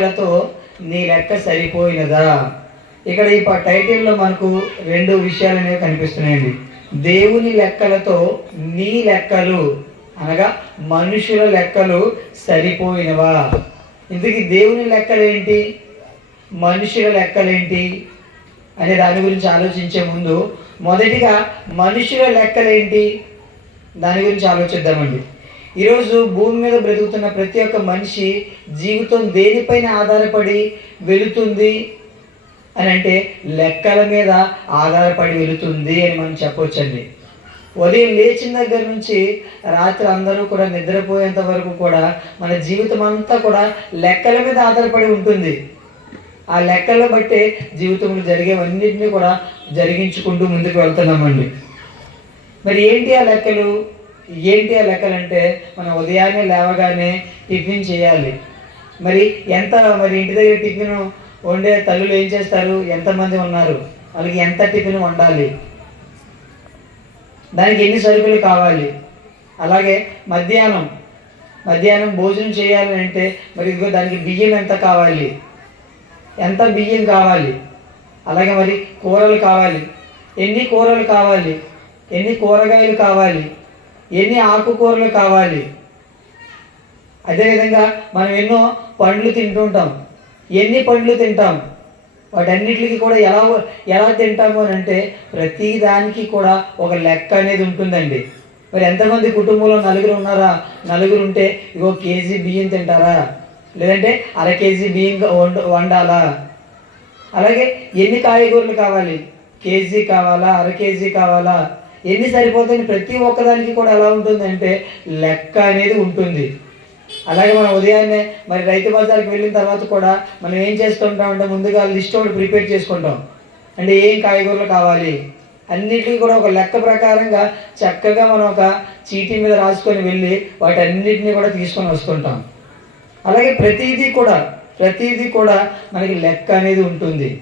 లెక్కలతో నీ లెక్క సరిపోయినదా? ఇక్కడ ఈ టైటిల్లో మనకు రెండు విషయాలు అనేవి కనిపిస్తున్నాయండి. దేవుని లెక్కలతో నీ లెక్కలు అనగా మనుషుల లెక్కలు సరిపోయినవా? ఇంతకీ దేవుని లెక్కలేంటి, మనుషుల లెక్కలేంటి అనే దాని గురించి ఆలోచించే ముందు మొదటిగా మనుషుల లెక్కలేంటి దాని గురించి ఆలోచిద్దామండి. ఈరోజు భూమి మీద బ్రతుకుతున్న ప్రతి ఒక్క మనిషి జీవితం దేనిపైన ఆధారపడి వెళుతుంది అని అంటే లెక్కల మీద ఆధారపడి వెళుతుంది అని మనం చెప్పవచ్చండి. ఉదయం లేచిన దగ్గర నుంచి రాత్రి అందరూ కూడా నిద్రపోయేంత వరకు కూడా మన జీవితం అంతా కూడా లెక్కల మీద ఆధారపడి ఉంటుంది. ఆ లెక్కలను బట్టే జీవితంలో జరిగేవన్నింటినీ కూడా జరిగించుకుంటూ ముందుకు వెళ్తున్నామండి. మరి ఏంటి ఆ లెక్కలు? ఏంటి ఆ లెక్కలు అంటే మనం ఉదయాన్నే లేవగానే టిఫిన్ చేయాలి. మరి ఇంటి దగ్గర టిఫిన్ వండే తల్లులు ఏం చేస్తారు? ఎంతమంది ఉన్నారు, వాళ్ళకి ఎంత టిఫిన్ వండాలి, దానికి ఎన్ని సరుకులు కావాలి, అలాగే మధ్యాహ్నం భోజనం చేయాలి అంటే మరి ఇదిగో దానికి బియ్యం ఎంత కావాలి, ఎంత బియ్యం కావాలి, అలాగే మరి కూరలు కావాలి, ఎన్ని కూరలు కావాలి, ఎన్ని కూరగాయలు కావాలి, ఎన్ని ఆకుకూరలు కావాలి. అదేవిధంగా మనం ఎన్నో పండ్లు తింటుంటాం, ఎన్ని పండ్లు తింటాం, వాటన్నిటికి కూడా ఎలా తింటాము అని అంటే ప్రతి దానికి కూడా ఒక లెక్క అనేది ఉంటుందండి. మరి ఎంతమంది కుటుంబంలో నలుగురు ఉన్నారా? నలుగురు ఉంటే ఇగో కేజీ బియ్యం తింటారా, లేదంటే అర కేజీ బియ్యం వండాలా, అలాగే ఎన్ని కాయగూరలు కావాలి, కేజీ కావాలా, అర కేజీ కావాలా, ఎన్ని సరిపోతుంది, ప్రతి ఒక్కదానికి కూడా ఎలా ఉంటుందంటే లెక్క అనేది ఉంటుంది. అలాగే మనం ఉదయాన్నే మరి రైతు బజార్కి వెళ్ళిన తర్వాత కూడా మనం ఏం చేస్తుంటామంటే ముందుగా లిస్ట్ ఒకటి ప్రిపేర్ చేసుకుంటాం. అంటే ఏం కాయగూరలు కావాలి అన్నిటికీ కూడా ఒక లెక్క ప్రకారంగా చక్కగా మనం ఒక చీటీ మీద రాసుకొని వెళ్ళి వాటన్నిటిని కూడా తీసుకొని వస్తుంటాం. అలాగే ప్రతిదీ కూడా మనకి లెక్క అనేది ఉంటుంది.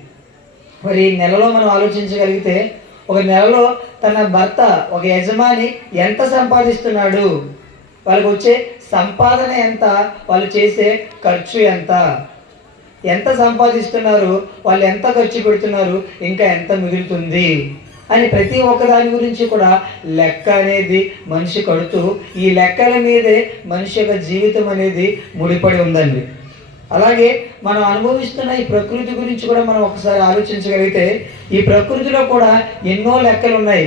మరి నెలలో మనం ఆలోచించగలిగితే ఒక నెలలో తన భర్త, ఒక యజమాని ఎంత సంపాదిస్తున్నాడు, వాళ్ళకి వచ్చే సంపాదన ఎంత, వాళ్ళు చేసే ఖర్చు ఎంత సంపాదిస్తున్నారు, వాళ్ళు ఎంత ఖర్చు పెడుతున్నారు, ఇంకా ఎంత మిగులుతుంది అని ప్రతి ఒక్క దాని గురించి కూడా లెక్క అనేది మనిషి కడుతూ ఈ లెక్కల మీదే మనిషి యొక్క జీవితం అనేది ముడిపడి ఉందండి. అలాగే మనం అనుభవిస్తున్న ఈ ప్రకృతి గురించి కూడా మనం ఒకసారి ఆలోచించగలిగితే ఈ ప్రకృతిలో కూడా ఎన్నో లెక్కలు ఉన్నాయి.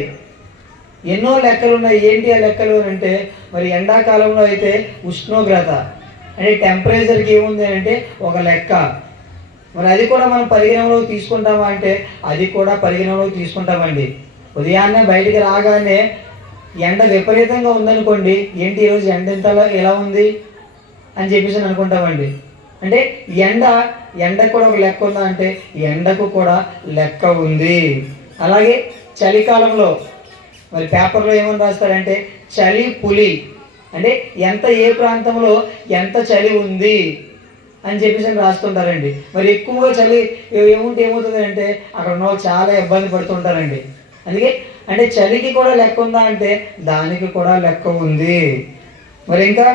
ఏంటి ఆ లెక్కలు అంటే మరి ఎండాకాలంలో అయితే ఉష్ణోగ్రత అంటే టెంపరేచర్కి ఏముంది అంటే ఒక లెక్క. మరి అది కూడా మనం పరిగణనలోకి తీసుకుంటామా అంటే అది కూడా పరిగణనలోకి తీసుకుంటామండి. ఉదయాన్నే బయటికి రాగానే ఎండ విపరీతంగా ఉందనుకోండి, ఏంటి ఈరోజు ఎండ ఎలా ఉంది అని చెప్పేసి అనుకుంటామండి. అంటే ఎండకు కూడా ఒక లెక్క ఉందా అంటే ఎండకు కూడా లెక్క ఉంది. అలాగే చలికాలంలో మరి పేపర్లో ఏమని రాస్తారంటే చలి పులి, అంటే ఏ ప్రాంతంలో ఎంత చలి ఉంది అని చెప్పేసి రాస్తుంటారండి. మరి ఎక్కువగా చలి ఏమవుతుంది అంటే అక్కడ ఉన్న వాళ్ళు చాలా ఇబ్బంది పడుతుంటారండి. అందుకే అంటే చలికి కూడా లెక్క ఉందా అంటే దానికి కూడా లెక్క ఉంది. మరి ఇంకా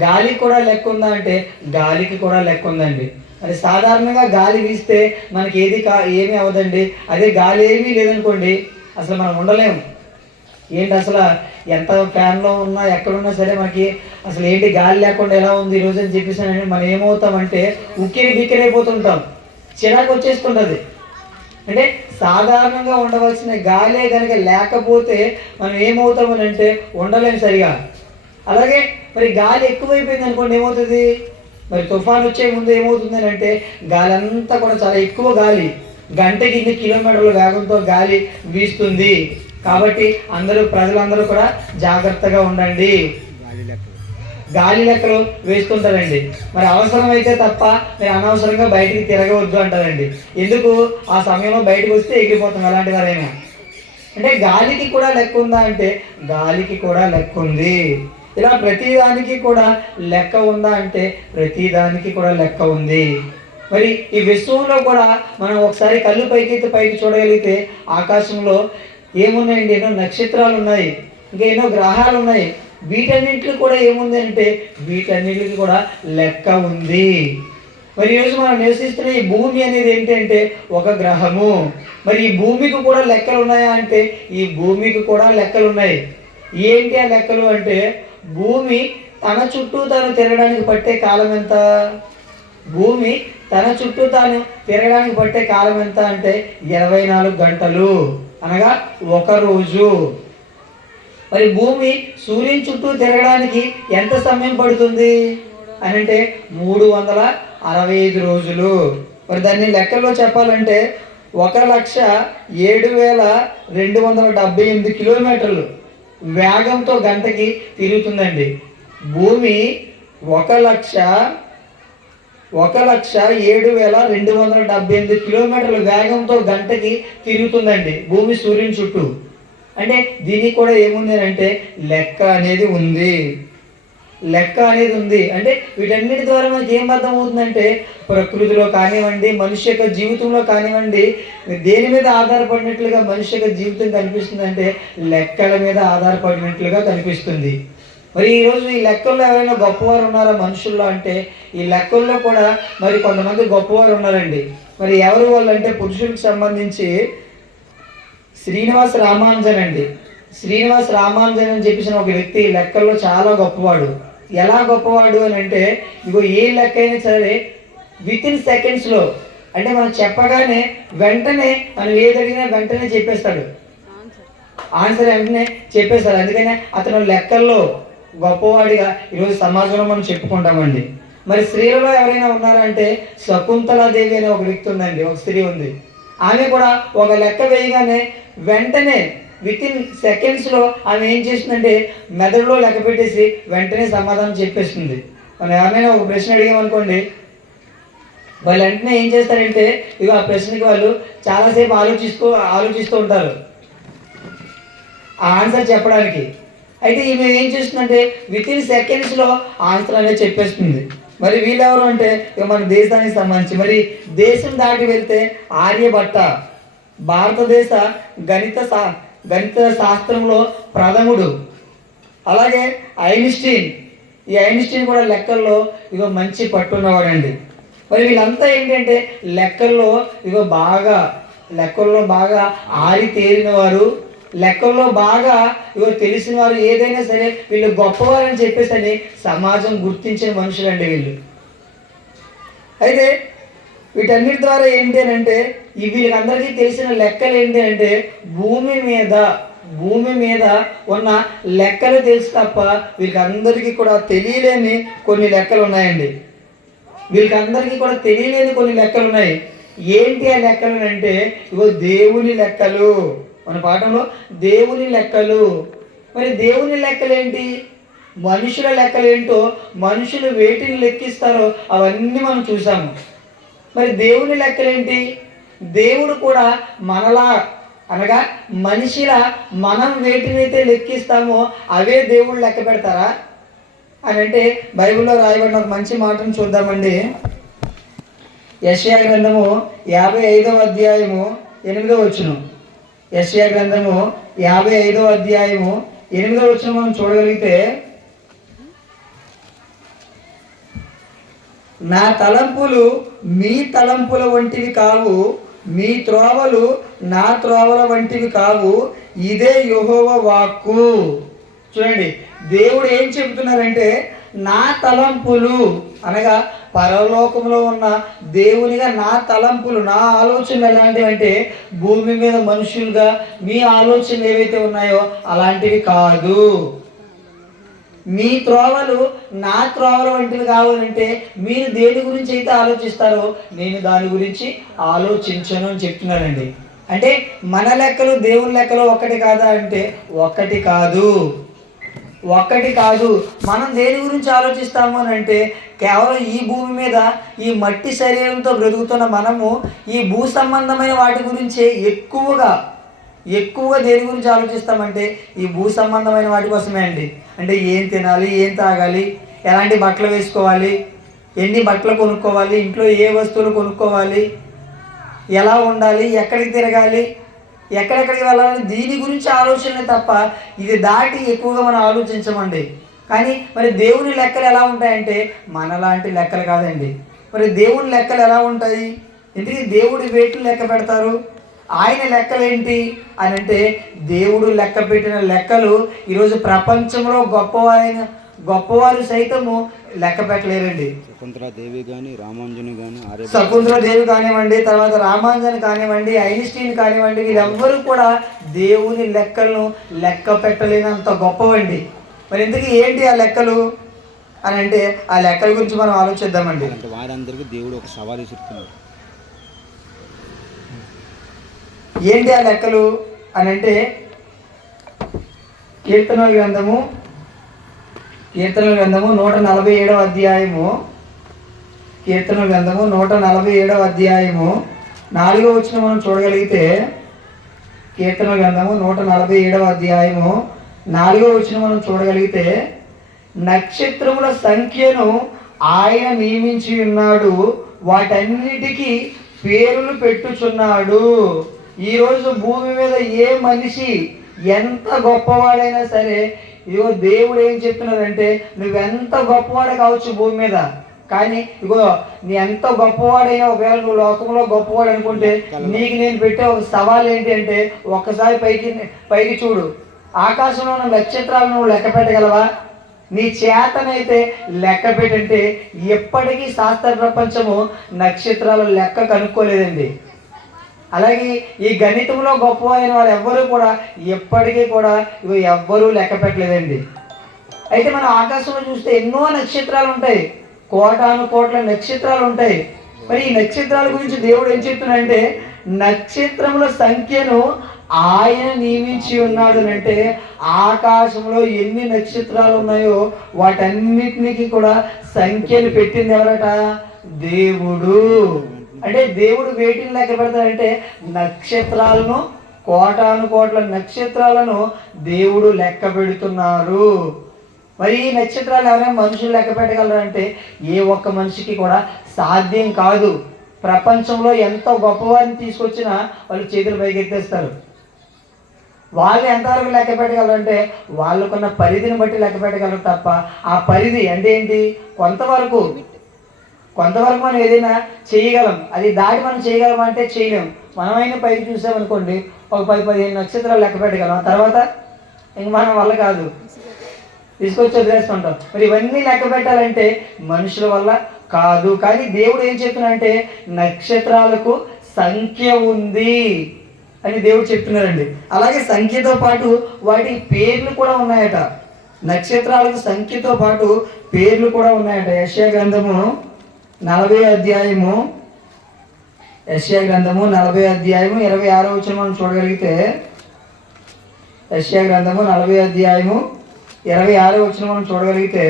గాలికి కూడా లెక్క ఉందా అంటే గాలికి కూడా లెక్క ఉందండి. మరి సాధారణంగా గాలి వీస్తే మనకి ఏమీ అవ్వదండి. అదే గాలి ఏమీ లేదనుకోండి అసలు మనం ఉండలేము. ఏంటి అసలు ఎంత ఫ్యాన్లో ఉన్నా ఎక్కడున్నా సరే మనకి అసలు ఏంటి గాలి లేకుండా ఎలా ఉంది ఈరోజు అని చెప్పేసి మనం ఏమవుతామంటే బిక్కిరైపోతుంటాం, చిరాకు వచ్చేస్తుంటుంది. అంటే సాధారణంగా ఉండవలసిన గాలే కనుక లేకపోతే మనం ఏమవుతామని అంటే ఉండలేము సరిగా. అలాగే మరి గాలి ఎక్కువైపోయింది అనుకోండి ఏమవుతుంది, మరి తుఫాన్ వచ్చే ముందు ఏమవుతుంది అంటే గాలి అంతా కూడా చాలా ఎక్కువ గాలి, గంటకి ఇన్ని కిలోమీటర్ల వేగంతో గాలి వీస్తుంది. కాబట్టి ప్రజలందరూ కూడా జాగ్రత్తగా ఉండండి. గాలి లెక్కలు వేస్తుంటారండి. మరి అవసరమైతే తప్ప మీరు అనవసరంగా బయటికి తిరగవద్దు అంటారండి. ఎందుకు? ఆ సమయంలో బయటకు వస్తే ఎగిరిపోతాం ఎలాంటి వారైనా. అంటే గాలికి కూడా లెక్క ఉందా అంటే గాలికి కూడా లెక్క ఉంది. ఇలా ప్రతిదానికి కూడా లెక్క ఉందా అంటే ప్రతిదానికి కూడా లెక్క ఉంది. మరి ఈ విశ్వంలో కూడా మనం ఒకసారి కళ్ళు పైకి చూడగలిగితే ఆకాశంలో ఏమున్నాయండి? ఎన్నో నక్షత్రాలు ఉన్నాయి, ఇంకా ఎన్నో గ్రహాలు ఉన్నాయి. వీటన్నింటికి కూడా ఏముంది అంటే వీటన్నిటికి కూడా లెక్క ఉంది. మరి ఈరోజు మనం నివసిస్తున్న ఈ భూమి అనేది ఏంటంటే ఒక గ్రహము. మరి ఈ భూమికి కూడా లెక్కలు ఉన్నాయా అంటే ఈ భూమికి కూడా లెక్కలు ఉన్నాయి. ఏంటి ఆ లెక్కలు అంటే భూమి తన చుట్టూ తాను తిరగడానికి పట్టే కాలం ఎంత? భూమి తన చుట్టూ తాను తిరగడానికి పట్టే కాలం ఎంత అంటే 24 గంటలు, అనగా ఒక రోజు. మరి భూమి సూర్యుని చుట్టూ తిరగడానికి ఎంత సమయం పడుతుంది అని అంటే 365 రోజులు. మరి దాన్ని లెక్కల్లో చెప్పాలంటే 1,07,278 కిలోమీటర్లు వేగంతో గంటకి తిరుగుతుందండి. భూమి 1,07,278 కిలోమీటర్ల వేగంతో గంటకి తిరుగుతుందండి భూమి సూర్యుని చుట్టూ. అంటే దీనికి కూడా ఏముంది అంటే లెక్క అనేది ఉంది. లెక్క అనేది ఉంది అంటే వీటన్నిటి ద్వారా మనకి ఏం అర్థమవుతుందంటే ప్రకృతిలో కానివ్వండి, మనిషి యొక్క జీవితంలో కానివ్వండి, దేని మీద ఆధారపడినట్లుగా మనిషి యొక్క జీవితం కనిపిస్తుందంటే లెక్కల మీద ఆధారపడినట్లుగా కనిపిస్తుంది. మరి ఈరోజు ఈ లెక్కల్లో ఎవరైనా గొప్పవారు ఉన్నారా మనుషుల్లో అంటే ఈ లెక్కల్లో కూడా మరి కొంతమంది గొప్పవారు ఉన్నారండి. మరి ఎవరు వాళ్ళు అంటే పురుషులకు సంబంధించి శ్రీనివాస రామానుజన్ అండి. శ్రీనివాస రామానుజన్ అని చెప్పేసిన ఒక వ్యక్తి లెక్కల్లో చాలా గొప్పవాడు. ఎలా గొప్పవాడు అని అంటే ఇగో ఏ లెక్క అయినా సరే వితిన్ సెకండ్స్లో, అంటే మనం చెప్పగానే వెంటనే మనం ఏది అడిగినా వెంటనే చెప్పేస్తాడు, ఆన్సర్ వెంటనే చెప్పేస్తాడు. అందుకనే అతను లెక్కల్లో గొప్పవాడిగా ఈరోజు సమాజంలో మనం చెప్పుకుంటామండి. మరి స్త్రీలలో ఎవరైనా ఉన్నారంటే శకుంతలాదేవి అనే ఒక వ్యక్తి ఉందండి, ఒక స్త్రీ ఉంది. ఆమె కూడా ఒక లెక్క వేయగానే వెంటనే వితిన్ సెకండ్స్లో ఆమె ఏం చేస్తుందంటే మెదడులో లెక్క పెట్టేసి వెంటనే సమాధానం చెప్పేస్తుంది. మనం ఎవరైనా ఒక ప్రశ్న అడిగామనుకోండి, వాళ్ళు వెంటనే ఏం చేస్తారంటే ఇక ఆ ప్రశ్నకి వాళ్ళు చాలాసేపు ఆలోచిస్తూ ఉంటారు ఆ ఆన్సర్ చెప్పడానికి. అయితే ఈమె ఏం చేస్తుందంటే వితిన్ సెకండ్స్లో ఆన్సర్ అనేది చెప్పేస్తుంది. మరి వీళ్ళెవరు అంటే ఇక మన దేశానికి సంబంధించి మరి దేశం దాటి వెళ్తే ఆర్యభట్ట, భారతదేశ గణిత శాస్త్రంలో ప్రథముడు. అలాగే ఐన్స్టీన్, ఈ ఐన్స్టీన్ కూడా లెక్కల్లో ఇగో మంచి పట్టున్నవాడండి. మరి వీళ్ళంతా ఏంటంటే లెక్కల్లో బాగా ఆరి తేలిన వారు, లెక్కల్లో బాగా తెలిసిన వారు. ఏదైనా సరే వీళ్ళు గొప్పవారని చెప్పేసి సమాజం గుర్తించిన మనుషులండి వీళ్ళు. అయితే వీటన్నిటి ద్వారా ఏంటి అని అంటే వీళ్ళందరికీ తెలిసిన లెక్కలు ఏంటి అంటే భూమి మీద ఉన్న లెక్కలు తెలుసు తప్ప వీళ్ళకందరికీ కూడా తెలియలేని కొన్ని లెక్కలు ఉన్నాయండి. వీళ్ళకందరికీ కూడా తెలియలేని కొన్ని లెక్కలు ఉన్నాయి. ఏంటి ఆ లెక్కలు అంటే దేవుని లెక్కలు. మన పాఠంలో దేవుని లెక్కలు. మరి దేవుని లెక్కలు ఏంటి, మనుషుల లెక్కలు ఏంటో, మనుషులు వేటిని లెక్కిస్తారో అవన్నీ మనం చూసాము. మరి దేవుని లెక్కలేంటి? దేవుడు కూడా మనలా, అనగా మనిషిలా మనం వేటినైతే లెక్కిస్తామో అవే దేవుడు లెక్క పెడతారా అని అంటే బైబిల్లో రాయబడిన ఒక మంచి మాటను చూద్దామండి. యెషయా గ్రంథము 55వ అధ్యాయము 8వ వచనం. యెషయా గ్రంథము 55వ అధ్యాయము 8వ వచనం మనం చూడగలిగితే, నా తలంపులు మీ తలంపుల వంటివి కావు, మీ త్రోవలు నా త్రోవల వంటివి కావు, ఇదే యెహోవా వాక్కు. చూడండి, దేవుడు ఏం చెబుతున్నారంటే నా తలంపులు, అనగా పరలోకంలో ఉన్న దేవునిగా నా తలంపులు, నా ఆలోచనలు ఎలాంటివి అంటే భూమి మీద మనుషులుగా మీ ఆలోచనలు ఏవైతే ఉన్నాయో అలాంటివి కాదు. మీ త్రోవలు నా త్రోవల వంటివి కావాలంటే మీరు దేని గురించి అయితే ఆలోచిస్తారో నేను దాని గురించి ఆలోచించను అని చెప్తున్నానండి. అంటే మన లెక్కలు దేవుని లెక్కలు ఒక్కటి కాదా అంటే ఒక్కటి కాదు. మనం దేని గురించి ఆలోచిస్తాము అని అంటే కేవలం ఈ భూమి మీద ఈ మట్టి శరీరంతో బ్రతుకుతున్న మనము ఈ భూ సంబంధమైన వాటి గురించే ఎక్కువగా దేని గురించి ఆలోచిస్తామంటే ఈ భూ సంబంధమైన వాటి కోసమే అండి. అంటే ఏం తినాలి, ఏం తాగాలి, ఎలాంటి బట్టలు వేసుకోవాలి, ఎన్ని బట్టలు కొనుక్కోవాలి, ఇంట్లో ఏ వస్తువులు కొనుక్కోవాలి, ఎలా ఉండాలి, ఎక్కడికి తిరగాలి, ఎక్కడెక్కడికి వెళ్ళాలని దీని గురించి ఆలోచనలే తప్ప ఇది దాటి ఎక్కువగా మనం ఆలోచించమండి. కానీ మరి దేవుని లెక్కలు ఎలా ఉంటాయంటే మనలాంటి లెక్కలు కాదండి. మరి దేవుని లెక్కలు ఎలా ఉంటాయి? ఎందుకంటే దేవుడి వేటిని లెక్క పెడతారు? ఆయన లెక్కలేంటి అని అంటే దేవుడు లెక్క పెట్టిన లెక్కలు ఈరోజు ప్రపంచంలో గొప్పవారు సైతము లెక్క పెట్టలేరండి. శకుంతలాదేవి కానివ్వండి, తర్వాత రామాంజన్ కానివ్వండి, ఐన్స్టీన్ కానివ్వండి, వీళ్ళెవ్వరూ కూడా దేవుని లెక్కలను లెక్క పెట్టలేనంత గొప్పవండి. మరి ఇంతకీ ఏంటి ఆ లెక్కలు అని అంటే ఆ లెక్కల గురించి మనం ఆలోచిద్దామండి. వారందరికీ దేవుడు ఒక సవాల్ విసురుతున్నాడు. ఏంటి ఆ లెక్కలు అని అంటే కీర్తనల గ్రంథము 147వ అధ్యాయము, కీర్తనల గ్రంథము 147వ అధ్యాయము 4వ వచనం మనం చూడగలిగితే, కీర్తనల గ్రంథము 147వ అధ్యాయము 4వ వచనం మనం చూడగలిగితే, నక్షత్రముల సంఖ్యను ఆయన నియమించి ఉన్నాడు, వాటన్నిటికీ పేర్లు పెట్టుచున్నాడు. ఈరోజు భూమి మీద ఏ మనిషి ఎంత గొప్పవాడైనా సరే, ఇదిగో దేవుడు ఏం చెప్తున్నాడంటే నువ్వెంత గొప్పవాడు కావచ్చు భూమి మీద, కానీ ఇగో నీ ఎంత గొప్పవాడైనా ఒకవేళ నువ్వు లోకంలో గొప్పవాడు అనుకుంటే నీకు నేను పెట్టే ఒక సవాల్ ఏంటి అంటే ఒక్కసారి పైకి చూడు. ఆకాశంలో ఉన్న నక్షత్రాలను నువ్వు లెక్క పెట్టగలవా? నీ చేతనైతే లెక్క పెట్టంటే ఎప్పటికీ శాస్త్ర ప్రపంచము నక్షత్రాల లెక్క కనుక్కోలేదండి. అలాగే ఈ గణితంలో గొప్ప అయిన వారు ఎవ్వరూ కూడా ఎప్పటికీ కూడా ఇవి ఎవ్వరూ లెక్క పెట్టలేదండి. అయితే మనం ఆకాశంలో చూస్తే ఎన్నో నక్షత్రాలు ఉంటాయి, కోటాను కోట్ల నక్షత్రాలు ఉంటాయి. మరి ఈ నక్షత్రాల గురించి దేవుడు ఏం చెప్తున్నాడంటే నక్షత్రముల సంఖ్యను ఆయన నియమించి ఉన్నాడు అంటే ఆకాశంలో ఎన్ని నక్షత్రాలు ఉన్నాయో వాటన్నిటికి కూడా సంఖ్యను పెట్టింది ఎవరట? దేవుడు. అంటే దేవుడు వేటిని లెక్క పెడతాడంటే నక్షత్రాలను, కోటాను కోట్ల నక్షత్రాలను దేవుడు లెక్క పెడుతున్నారు. మరి ఈ నక్షత్రాలు ఎవరైనా మనుషులు లెక్క పెట్టగలరంటే ఏ ఒక్క మనిషికి కూడా సాధ్యం కాదు. ప్రపంచంలో ఎంతో గొప్పవారిని తీసుకొచ్చినా వాళ్ళు చేతులు పైకెత్తేస్తారు. వాళ్ళు ఎంతవరకు లెక్క పెట్టగలరంటే వాళ్ళకున్న పరిధిని బట్టి లెక్క పెట్టగలరు తప్ప ఆ పరిధి అంటే ఏంటి? కొంతవరకు మనం ఏదైనా చేయగలం, అది దాటి మనం చేయగలం అంటే చేయలేము. మనమైనా పైకి చూసామనుకోండి ఒక 10-15 నక్షత్రాలు లెక్క పెట్టగలం, ఆ తర్వాత ఇంక మన వల్ల కాదు, తీసుకొచ్చి వదిలేస్తుంటాం. మరి ఇవన్నీ లెక్క పెట్టాలంటే మనుషుల వల్ల కాదు. కానీ దేవుడు ఏం చెప్తున్నాడంటే నక్షత్రాలకు సంఖ్య ఉంది అని దేవుడు చెప్తున్నారండి. అలాగే సంఖ్యతో పాటు వాటి పేర్లు కూడా ఉన్నాయట. నక్షత్రాలకు సంఖ్యతో పాటు పేర్లు కూడా ఉన్నాయట. యెషయా గ్రంథము 40వ అధ్యాయము 26వ వచనం మనం చూడగలిగితే, యెషయా గ్రంథము 40వ అధ్యాయము 26వ వచనం మనం చూడగలిగితే,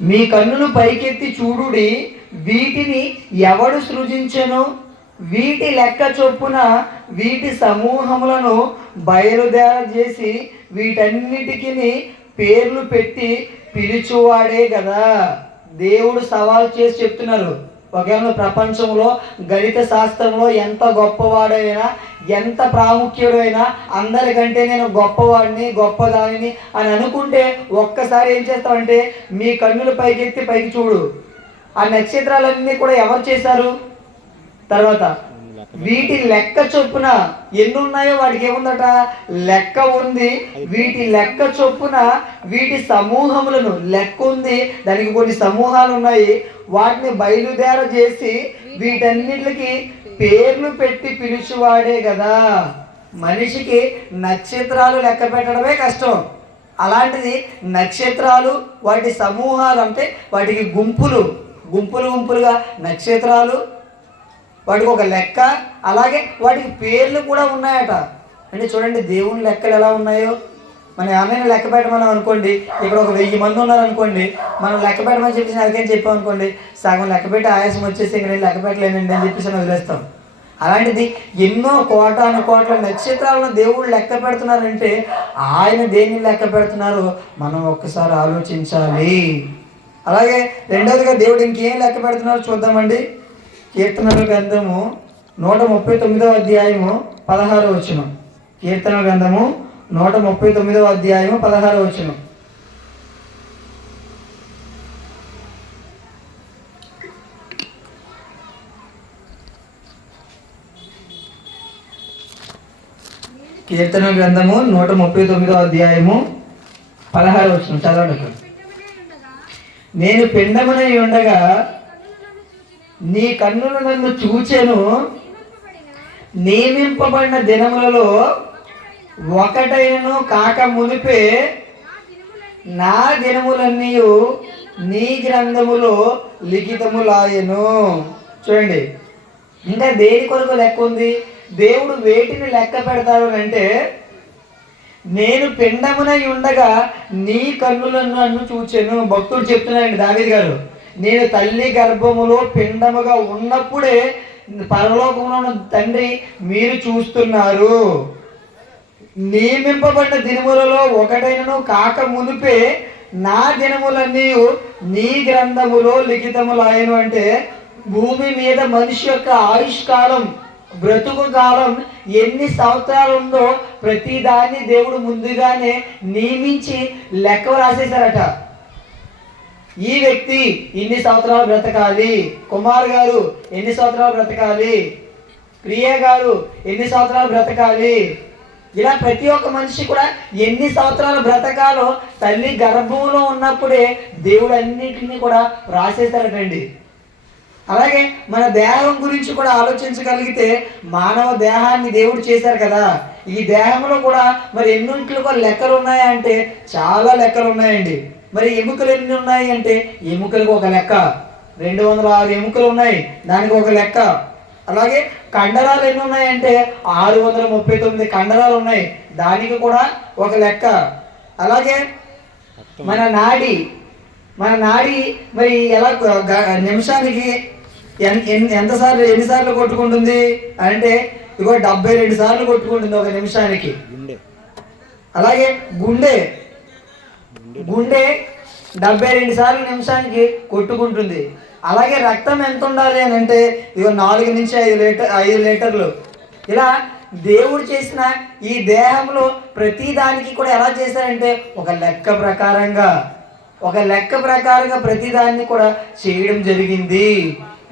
మీ కన్నులు పైకెత్తి చూడుడి, వీటిని ఎవడు సృజించెను? వీటి లెక్క చొప్పున వీటి సమూహములను బయలుదేర చేసి వీటన్నిటికీ పేర్లు పెట్టి పిలుచువాడే కదా. దేవుడు సవాల్ చేసి చెప్తున్నారు, ఒకవేళ ప్రపంచంలో గణిత శాస్త్రంలో ఎంత గొప్పవాడైనా, ఎంత ప్రాముఖ్యుడైనా, అందరికంటే నేను గొప్పవాడిని, గొప్పదానిని అని అనుకుంటే ఒక్కసారి ఏం చేస్తామంటే మీ కన్నులు పైకెత్తి పైకి చూడు. ఆ నక్షత్రాలన్నీ కూడా ఎవరు చేశారు? తర్వాత వీటి లెక్క చొప్పున ఎన్ని ఉన్నాయో వాటికి ఏముందట? లెక్క ఉంది. వీటి లెక్క చొప్పున వీటి సమూహములను లెక్క ఉంది, దానికి కొన్ని సమూహాలు ఉన్నాయి, వాటిని బయలుదేర చేసి వీటన్నిటికి పేర్లు పెట్టి పిలుచువాడే కదా. మనిషికి నక్షత్రాలు లెక్క పెట్టడమే కష్టం, అలాంటిది నక్షత్రాలు వాటి సమూహాలు అంటే వాటికి గుంపులుగా నక్షత్రాలు, వాటికి ఒక లెక్క, అలాగే వాటికి పేర్లు కూడా ఉన్నాయట. అంటే చూడండి దేవుని లెక్కలు ఎలా ఉన్నాయో. మనం ఎవరైనా లెక్క పెట్టమన్నాం అనుకోండి, ఇక్కడ ఒక 1000 మంది ఉన్నారనుకోండి, మనం లెక్క పెట్టమని చెప్పేసి అదికేం చెప్పామనుకోండి, సగం లెక్క పెట్టి ఆయాసం వచ్చేసి ఇంక నేను లెక్క పెట్టలేనండి అని చెప్పేసి వదిలేస్తాం. అలాంటిది ఎన్నో కోటాను కోట్ల నక్షత్రాలను దేవుడు లెక్క పెడుతున్నారంటే ఆయన దేన్ని లెక్క పెడుతున్నారో మనం ఒక్కసారి ఆలోచించాలి. అలాగే రెండవదిగా దేవుడు ఇంకేం లెక్క పెడుతున్నారో చూద్దామండి. కీర్తనల గ్రంథము 139వ అధ్యాయము 16వ వచనం. కీర్తన గ్రంథము 139వ అధ్యాయము 16వ వచనం. కీర్తన గ్రంథము 139వ అధ్యాయము 16వ వచనం చదవండి. నేను పిండమునై ఉండగా నీ కన్నులు నన్ను చూచెను, నియమింపబడిన దినములలో ఒకటైనను కాక మునిపే నా దినములన్నీ నీ గ్రంథములో లిఖితములాయెను. చూడండి, ఇంకా దేని కొరకు లెక్క ఉంది? దేవుడు వేటిని లెక్క పెడతాడు అంటే, నేను పిండమునై ఉండగా నీ కన్నులను నన్ను చూచెను. భక్తుడు చెప్తున్నాడండి దావీదు గారు, నేను తల్లి గర్భములో పిండముగా ఉన్నప్పుడే పరలోకంలో ఉన్న తండ్రి మీరు చూస్తున్నారు. నియమింపబడిన దినములలో ఒకటైనను కాక మునిపే నా దినములన్నీ నీ గ్రంథములో లిఖితములాయను. అంటే భూమి మీద మనిషి యొక్క ఆయుష్కాలం, బ్రతుకు కాలం ఎన్ని సంవత్సరాలు ఉందో ప్రతి దాన్ని దేవుడు ముందుగానే నియమించి లెక్క రాసేశారట. ఈ వ్యక్తి ఇన్ని సంవత్సరాలు బ్రతకాలి, కుమార్ గారు ఎన్ని సంవత్సరాలు బ్రతకాలి, ప్రియ గారు ఎన్ని సంవత్సరాలు బ్రతకాలి, ఇలా ప్రతి ఒక్క మనిషి కూడా ఎన్ని సంవత్సరాలు బ్రతకాలో తల్లి గర్భంలో ఉన్నప్పుడే దేవుడు అన్నిటిని కూడా రాసేశారటండి. అలాగే మన దేహం గురించి కూడా ఆలోచించగలిగితే, మానవ దేహాన్ని దేవుడు చేశారు కదా, ఈ దేహంలో కూడా మరి ఎన్నింటిలో లెక్కలు ఉన్నాయా అంటే చాలా లెక్కలు ఉన్నాయండి. మరి ఎముకలు ఎన్ని ఉన్నాయి అంటే ఎముకలకు ఒక లెక్క, 206 ఎముకలు ఉన్నాయి, దానికి ఒక లెక్క. అలాగే కండరాలు ఎన్ని ఉన్నాయంటే 639 కండరాలు ఉన్నాయి, దానికి కూడా ఒక లెక్క. అలాగే మన నాడి మరి ఎలా నిమిషానికి ఎన్నిసార్లు కొట్టుకుంటుంది అంటే, ఇగో 72 సార్లు కొట్టుకుంటుంది ఒక నిమిషానికి. అలాగే గుండె 72 సార్లు నిమిషానికి కొట్టుకుంటుంది. అలాగే రక్తం ఎంత ఉండాలి అని అంటే ఇగో 4 నుంచి 5 లీటర్లు. ఇలా దేవుడు చేసిన ఈ దేహంలో ప్రతి దానికి కూడా ఎలా చేశారంటే ఒక లెక్క ప్రకారంగా ప్రతి దాన్ని కూడా చేయడం జరిగింది.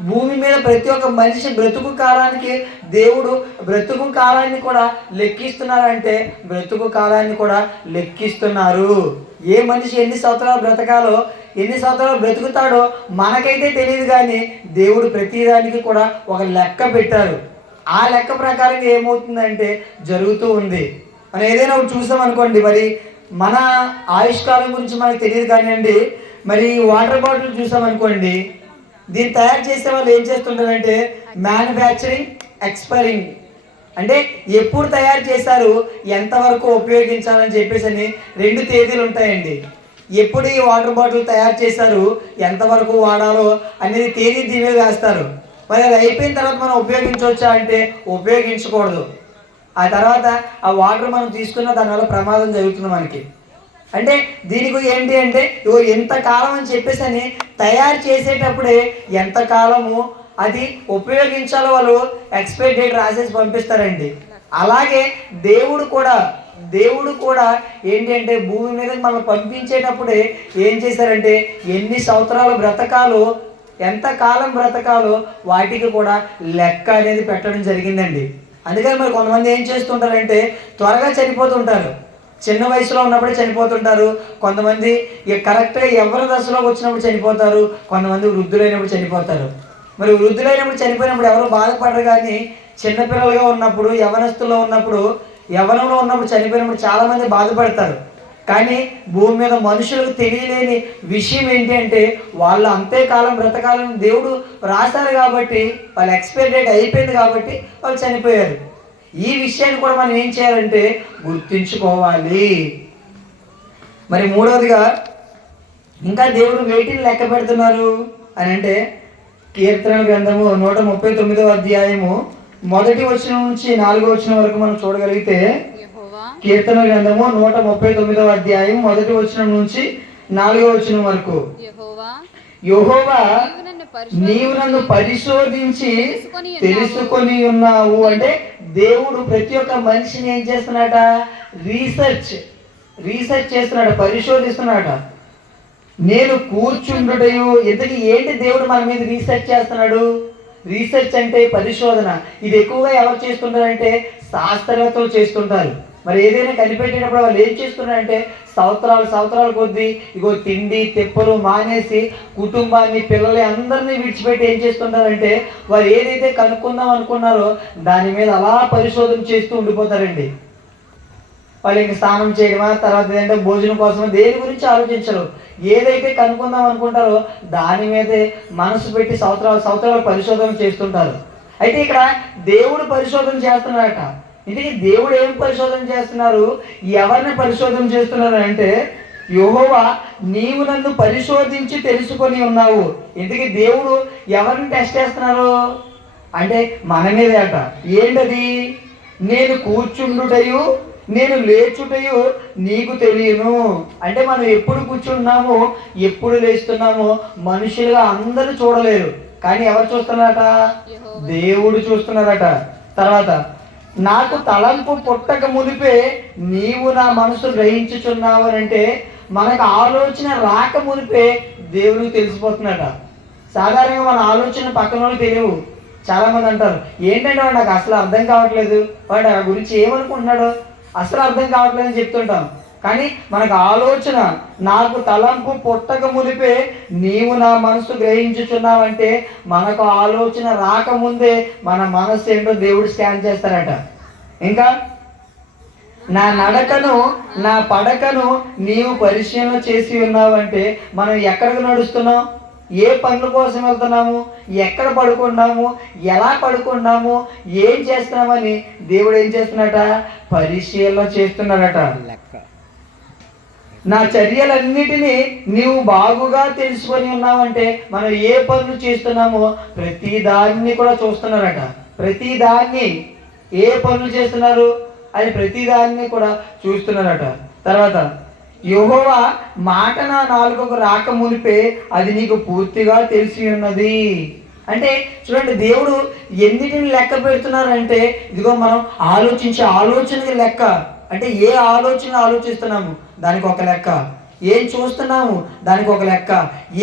భూమి మీద ప్రతి ఒక్క మనిషి బ్రతుకు కాలానికి దేవుడు బ్రతుకు కాలాన్ని కూడా లెక్కిస్తున్నారంటే బ్రతుకు కాలాన్ని కూడా లెక్కిస్తున్నారు. ఏ మనిషి ఎన్ని సంవత్సరాలు బ్రతకాలో, ఎన్ని సంవత్సరాలు బ్రతుకుతాడో మనకైతే తెలియదు, కానీ దేవుడు ప్రతిదానికి కూడా ఒక లెక్క పెట్టారు. ఆ లెక్క ప్రకారంగా ఏమవుతుందంటే జరుగుతూ ఉంది. మనం ఏదైనా ఒకటి చూసాం అనుకోండి, మరి మన ఆయుష్కాలం గురించి మనకు తెలియదు కానివ్వండి, మరి వాటర్ బాటిల్ చూసామనుకోండి, దీన్ని తయారు చేసే వాళ్ళు ఏం చేస్తుంటారంటే మ్యానుఫ్యాక్చరింగ్, ఎక్స్పైరింగ్, అంటే ఎప్పుడు తయారు చేశారు, ఎంతవరకు ఉపయోగించాలని చెప్పేసి అని 2 తేదీలు ఉంటాయండి. ఎప్పుడు ఈ వాటర్ బాటిల్ తయారు చేశారు, ఎంతవరకు వాడాలో అనేది తేదీ దీని మీద వేస్తారు. మరి అది అయిపోయిన తర్వాత మనం ఉపయోగించవచ్చా అంటే ఉపయోగించకూడదు. ఆ తర్వాత ఆ వాటర్ మనం తీసుకున్న దానివల్ల ప్రమాదం జరుగుతుంది మనకి. అంటే దీనికి ఏంటి అంటే ఇగో ఎంతకాలం అని చెప్పేసి అని తయారు చేసేటప్పుడే ఎంతకాలము అది ఉపయోగించాలో వాళ్ళు ఎక్స్పైరీ డేట్ రాసేసి పంపిస్తారండి. అలాగే దేవుడు కూడా ఏంటి అంటే భూమి మీద మనం పంపించేటప్పుడే ఏం చేశారంటే ఎన్ని సంవత్సరాలు బ్రతకాలో, ఎంత కాలం బ్రతకాలో వాటికి కూడా లెక్క అనేది పెట్టడం జరిగిందండి. అందుకని మరి కొంతమంది ఏం చేస్తుంటారంటే త్వరగా చనిపోతుంటారు, చిన్న వయసులో ఉన్నప్పుడే చనిపోతుంటారు. కొంతమంది కరెక్ట్గా ఎవరి దశలోకి వచ్చినప్పుడు చనిపోతారు, కొంతమంది వృద్ధులైనప్పుడు చనిపోతారు. మరి వృద్ధులైనప్పుడు చనిపోయినప్పుడు ఎవరు బాధపడరు, కానీ చిన్నపిల్లలుగా ఉన్నప్పుడు, యవనస్తుల్లో ఉన్నప్పుడు, యవనంలో ఉన్నప్పుడు చనిపోయినప్పుడు చాలామంది బాధపడతారు. కానీ భూమి మీద మనుషులకు తెలియలేని విషయం ఏంటి అంటే వాళ్ళు అంతేకాలం బ్రతకాలని దేవుడు రాశారు కాబట్టి, వాళ్ళ ఎక్స్పైరీ డేట్ అయిపోయింది కాబట్టి వాళ్ళు చనిపోయారు. ఈ విషయాన్ని కూడా మనం ఏం చేయాలంటే గుర్తుంచుకోవాలి. మరి మూడవదిగా ఇంకా దేవుడు వేటిని లెక్క పెడుతున్నారు అని అంటే, కీర్తన గ్రంథము 139వ అధ్యాయము 1వ వచనం నుంచి 4వ వచనం వరకు మనం చూడగలిగితే, కీర్తన గ్రంథము 139వ అధ్యాయం 1వ వచనం నుంచి 4వ వచనం వరకు. యెహోవా యెహోవా నీవు నన్ను నీవు పరిశోధించి తెలుసుకొని తెలుసుకొని ఉన్నావు. అంటే దేవుడు ప్రతి ఒక్క మనిషిని ఏం చేస్తున్నాడ? రీసెర్చ్ చేస్తున్నాడు, పరిశోధిస్తున్నాడు. నేను కూర్చుండుటయు. ఇంతకీ ఏంటి దేవుడు మన మీద రీసెర్చ్ చేస్తున్నాడు? రీసెర్చ్ అంటే పరిశోధన. ఇది ఎక్కువగా ఎవరు చేస్తుంటారంటే శాస్త్రవేత్తలు చేస్తుంటారు. మరి ఏదైనా కనిపెట్టేటప్పుడు వాళ్ళు ఏం చేస్తున్నారంటే సంవత్సరాల కొద్దీ ఇగో తిండి తెప్పలు మానేసి కుటుంబాన్ని పిల్లల్ని అందరినీ విడిచిపెట్టి ఏం చేస్తుంటారంటే వారు ఏదైతే కనుక్కుందాం అనుకున్నారో దాని మీద అలా పరిశోధన చేస్తూ ఉండిపోతారండి. వాళ్ళు ఇంక స్నానం చేయడమా, తర్వాత ఏంటంటే భోజనం కోసమా, దేని గురించి ఆలోచించరు. ఏదైతే కనుక్కుందాం అనుకుంటారో దాని మీదే మనసు పెట్టి సంవత్సరాలు పరిశోధన చేస్తుంటారు. అయితే ఇక్కడ దేవుడు పరిశోధన చేస్తున్నారట. ఇందుకే దేవుడు ఏం పరిశోధన చేస్తున్నారు? ఎవరిని పరిశోధన చేస్తున్నారు అంటే యెహోవా నీవు నన్ను పరిశోధించి తెలుసుకొని ఉన్నావు. ఇందుకే దేవుడు ఎవరిని టెస్ట్ చేస్తున్నారు అంటే మన మీదే అట. ఏంటది? నేను కూర్చుండుటయు నేను లేచుటయు నీకు తెలియను. అంటే మనం ఎప్పుడు కూర్చున్నామో ఎప్పుడు లేస్తున్నామో మనుషులుగా అందరూ చూడలేరు, కానీ ఎవరు చూస్తున్నారట? దేవుడు చూస్తున్నారట. తర్వాత నాకు తలంపు పుట్టక మునిపే నీవు నా మనసు గ్రహించుచున్నావు అని అంటే మనకు ఆలోచన రాక మునిపే దేవుడికి తెలిసిపోతున్నాడ. సాధారణంగా మన ఆలోచన పక్కన వాళ్ళు తెలియవు. చాలామంది అంటారు ఏంటంటే వాడు నాకు అసలు అర్థం కావట్లేదు, వాడు ఆ గురించి ఏమనుకుంటున్నాడో అసలు అర్థం కావట్లేదు అని చెప్తుంటాం. కానీ మనకు ఆలోచన నాకు తలంపు పుట్టక మునిపే నీవు నా మనసు గ్రహించుచున్నావంటే మనకు ఆలోచన రాకముందే మన మనసు ఏంటో దేవుడు స్కాన్ చేస్తారట. ఇంకా నా నడకను నా పడకను నీవు పరిశీలన చేసి ఉన్నావంటే మనం ఎక్కడికి నడుస్తున్నాం, ఏ పనుల కోసం వెళ్తున్నాము, ఎక్కడ పడుకున్నాము, ఎలా పడుకున్నాము, ఏం చేస్తున్నామని దేవుడు ఏం చేస్తున్నాడట? పరిశీలన చేస్తున్నాడట. నా చర్యలన్నిటినీ నీవు బాగుగా తెలుసుకొని ఉన్నావంటే మనం ఏ పనులు చేస్తున్నామో ప్రతి దాన్ని కూడా చూస్తున్నారట. ప్రతి దాన్ని ఏ పనులు చేస్తున్నారు అది ప్రతి దాన్ని కూడా చూస్తున్నారట. తర్వాత యెహోవా మాట నా నాలుకకు రాక మునిపే అది నీకు పూర్తిగా తెలిసి ఉన్నది. అంటే చూడండి, దేవుడు ఎన్నిటిని లెక్క పెడుతున్నారంటే ఇదిగో మనం ఆలోచించే ఆలోచనకి లెక్క. అంటే ఏ ఆలోచన ఆలోచిస్తున్నాము దానికి ఒక లెక్క, ఏం చూస్తున్నాము దానికి ఒక లెక్క,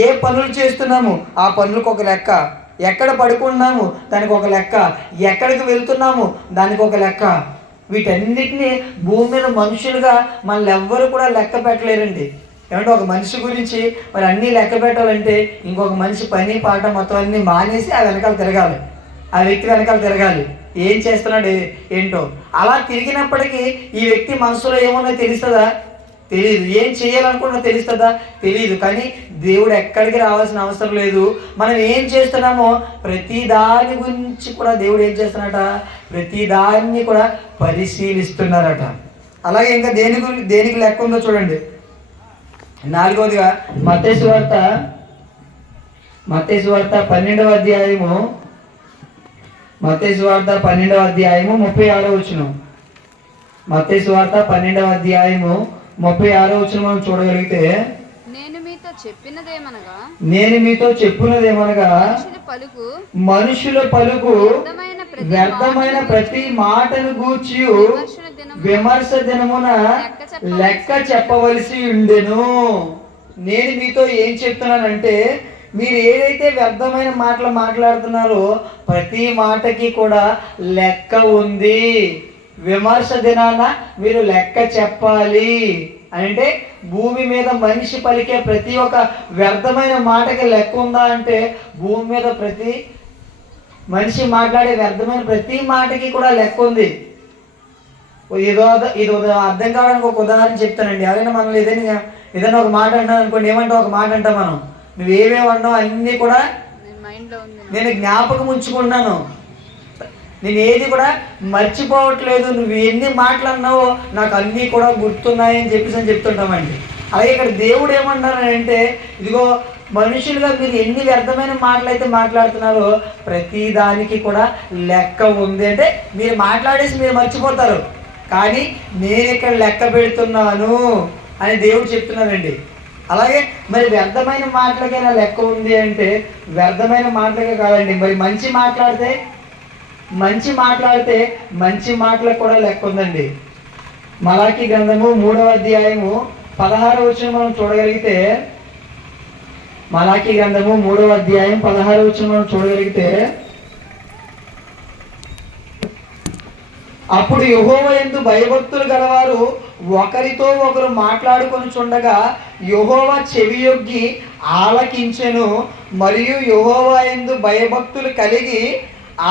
ఏ పనులు చేస్తున్నాము ఆ పనులకు ఒక లెక్క, ఎక్కడ పడుకున్నాము దానికి ఒక లెక్క, ఎక్కడికి వెళ్తున్నాము దానికి ఒక లెక్క. వీటన్నిటిని భూమి మీద మనుషులుగా మనల్ని ఎవ్వరు కూడా లెక్క పెట్టలేరండి. ఏమంటే ఒక మనిషి గురించి మరి అన్నీ లెక్క పెట్టాలంటే ఇంకొక మనిషి పని పాట మొత్తం అన్నీ మానేసి ఆ వెనకాల తిరగాలి, ఆ వ్యక్తి వెనకాల తిరగాలి, ఏం చేస్తున్నాడు ఏంటో. అలా తిరిగినప్పటికీ ఈ వ్యక్తి మనసులో ఏమన్నా తెలుస్తుందా? తెలియదు. ఏం చేయాలనుకున్నా తెలుస్తుందా? తెలియదు. కానీ దేవుడు ఎక్కడికి రావాల్సిన అవసరం లేదు. మనం ఏం చేస్తున్నామో ప్రతి దాని గురించి కూడా దేవుడు ఏం చేస్తున్నాడట? ప్రతి దాన్ని కూడా పరిశీలిస్తున్నారట. అలాగే ఇంకా దేనికి లెక్క ఉందో చూడండి. 4వదిగా మత్తయి సువార్త 12వ అధ్యాయము, మత్తయి సువార్త 12వ అధ్యాయము 36వ వచనం. మత్తయి సువార్త 12వ అధ్యాయము 36వ వచనం మనం చూడగలిగితే, నేను మీతో చెప్పినదేమనగా మనుషుల పలుకు వ్యర్థమైన ప్రతి మాటను గూర్చి విమర్శ దినమున లెక్క చెప్పవలసి ఉండెను. నేను మీతో ఏం చెప్తున్నానంటే మీరు ఏదైతే వ్యర్థమైన మాటలు మాట్లాడుతున్నారో ప్రతి మాటకి కూడా లెక్క ఉంది. విమర్శ దినాన మీరు లెక్క చెప్పాలి. అంటే భూమి మీద మనిషి పలికే ప్రతి ఒక్క వ్యర్థమైన మాటకి లెక్క ఉందా అంటే భూమి మీద ప్రతి మనిషి మాట్లాడే వ్యర్థమైన ప్రతి మాటకి కూడా లెక్క ఉంది. ఇది అర్థం కావడానికి ఒక ఉదాహరణ చెప్తానండి. ఎవరైనా మనల్ని ఏదైనా ఒక మాట అంటాం అనుకోండి, ఏమంటావు? ఒక మాట అంటాం మనం, నువ్వేమేమి అన్నావు అన్నీ కూడా నేను జ్ఞాపకం ఉంచుకుంటున్నాను, నేను ఏది కూడా మర్చిపోవట్లేదు, నువ్వు ఎన్ని మాటలు అన్నావో నాకు అన్నీ కూడా గుర్తున్నాయని చెప్పేసి చెప్తుంటామండి. అలాగే ఇక్కడ దేవుడు ఏమన్నారంటే ఇదిగో మనుషులుగా మీరు ఎన్ని వ్యర్థమైన మాటలు అయితే మాట్లాడుతున్నారో ప్రతి దానికి కూడా లెక్క ఉంది. అంటే మీరు మాట్లాడేసి మీరు మర్చిపోతారు, కానీ నేను ఇక్కడ లెక్క పెడుతున్నాను అని దేవుడు చెప్తున్నారండి. అలాగే మరి వ్యర్థమైన మాటలకైనా లెక్క ఉంది అంటే వ్యర్థమైన మాటలకే కాదండి, మరి మంచి మాట్లాడితే మంచి మాటలకు కూడా లెక్క ఉందండి. మలాకి గ్రంథము 3వ అధ్యాయము 16వ వచనం మనం చూడగలిగితే, మలాకి గ్రంథము 3వ అధ్యాయం 16వ వచనం మనం చూడగలిగితే, అప్పుడు యెహోవా యందు భయభక్తులు గలవారు ఒకరితో ఒకరు మాట్లాడుకొని చుండగా యెహోవా చెవియొగ్గి ఆలకించెను, మరియు యెహోవా యందు భయభక్తులు కలిగి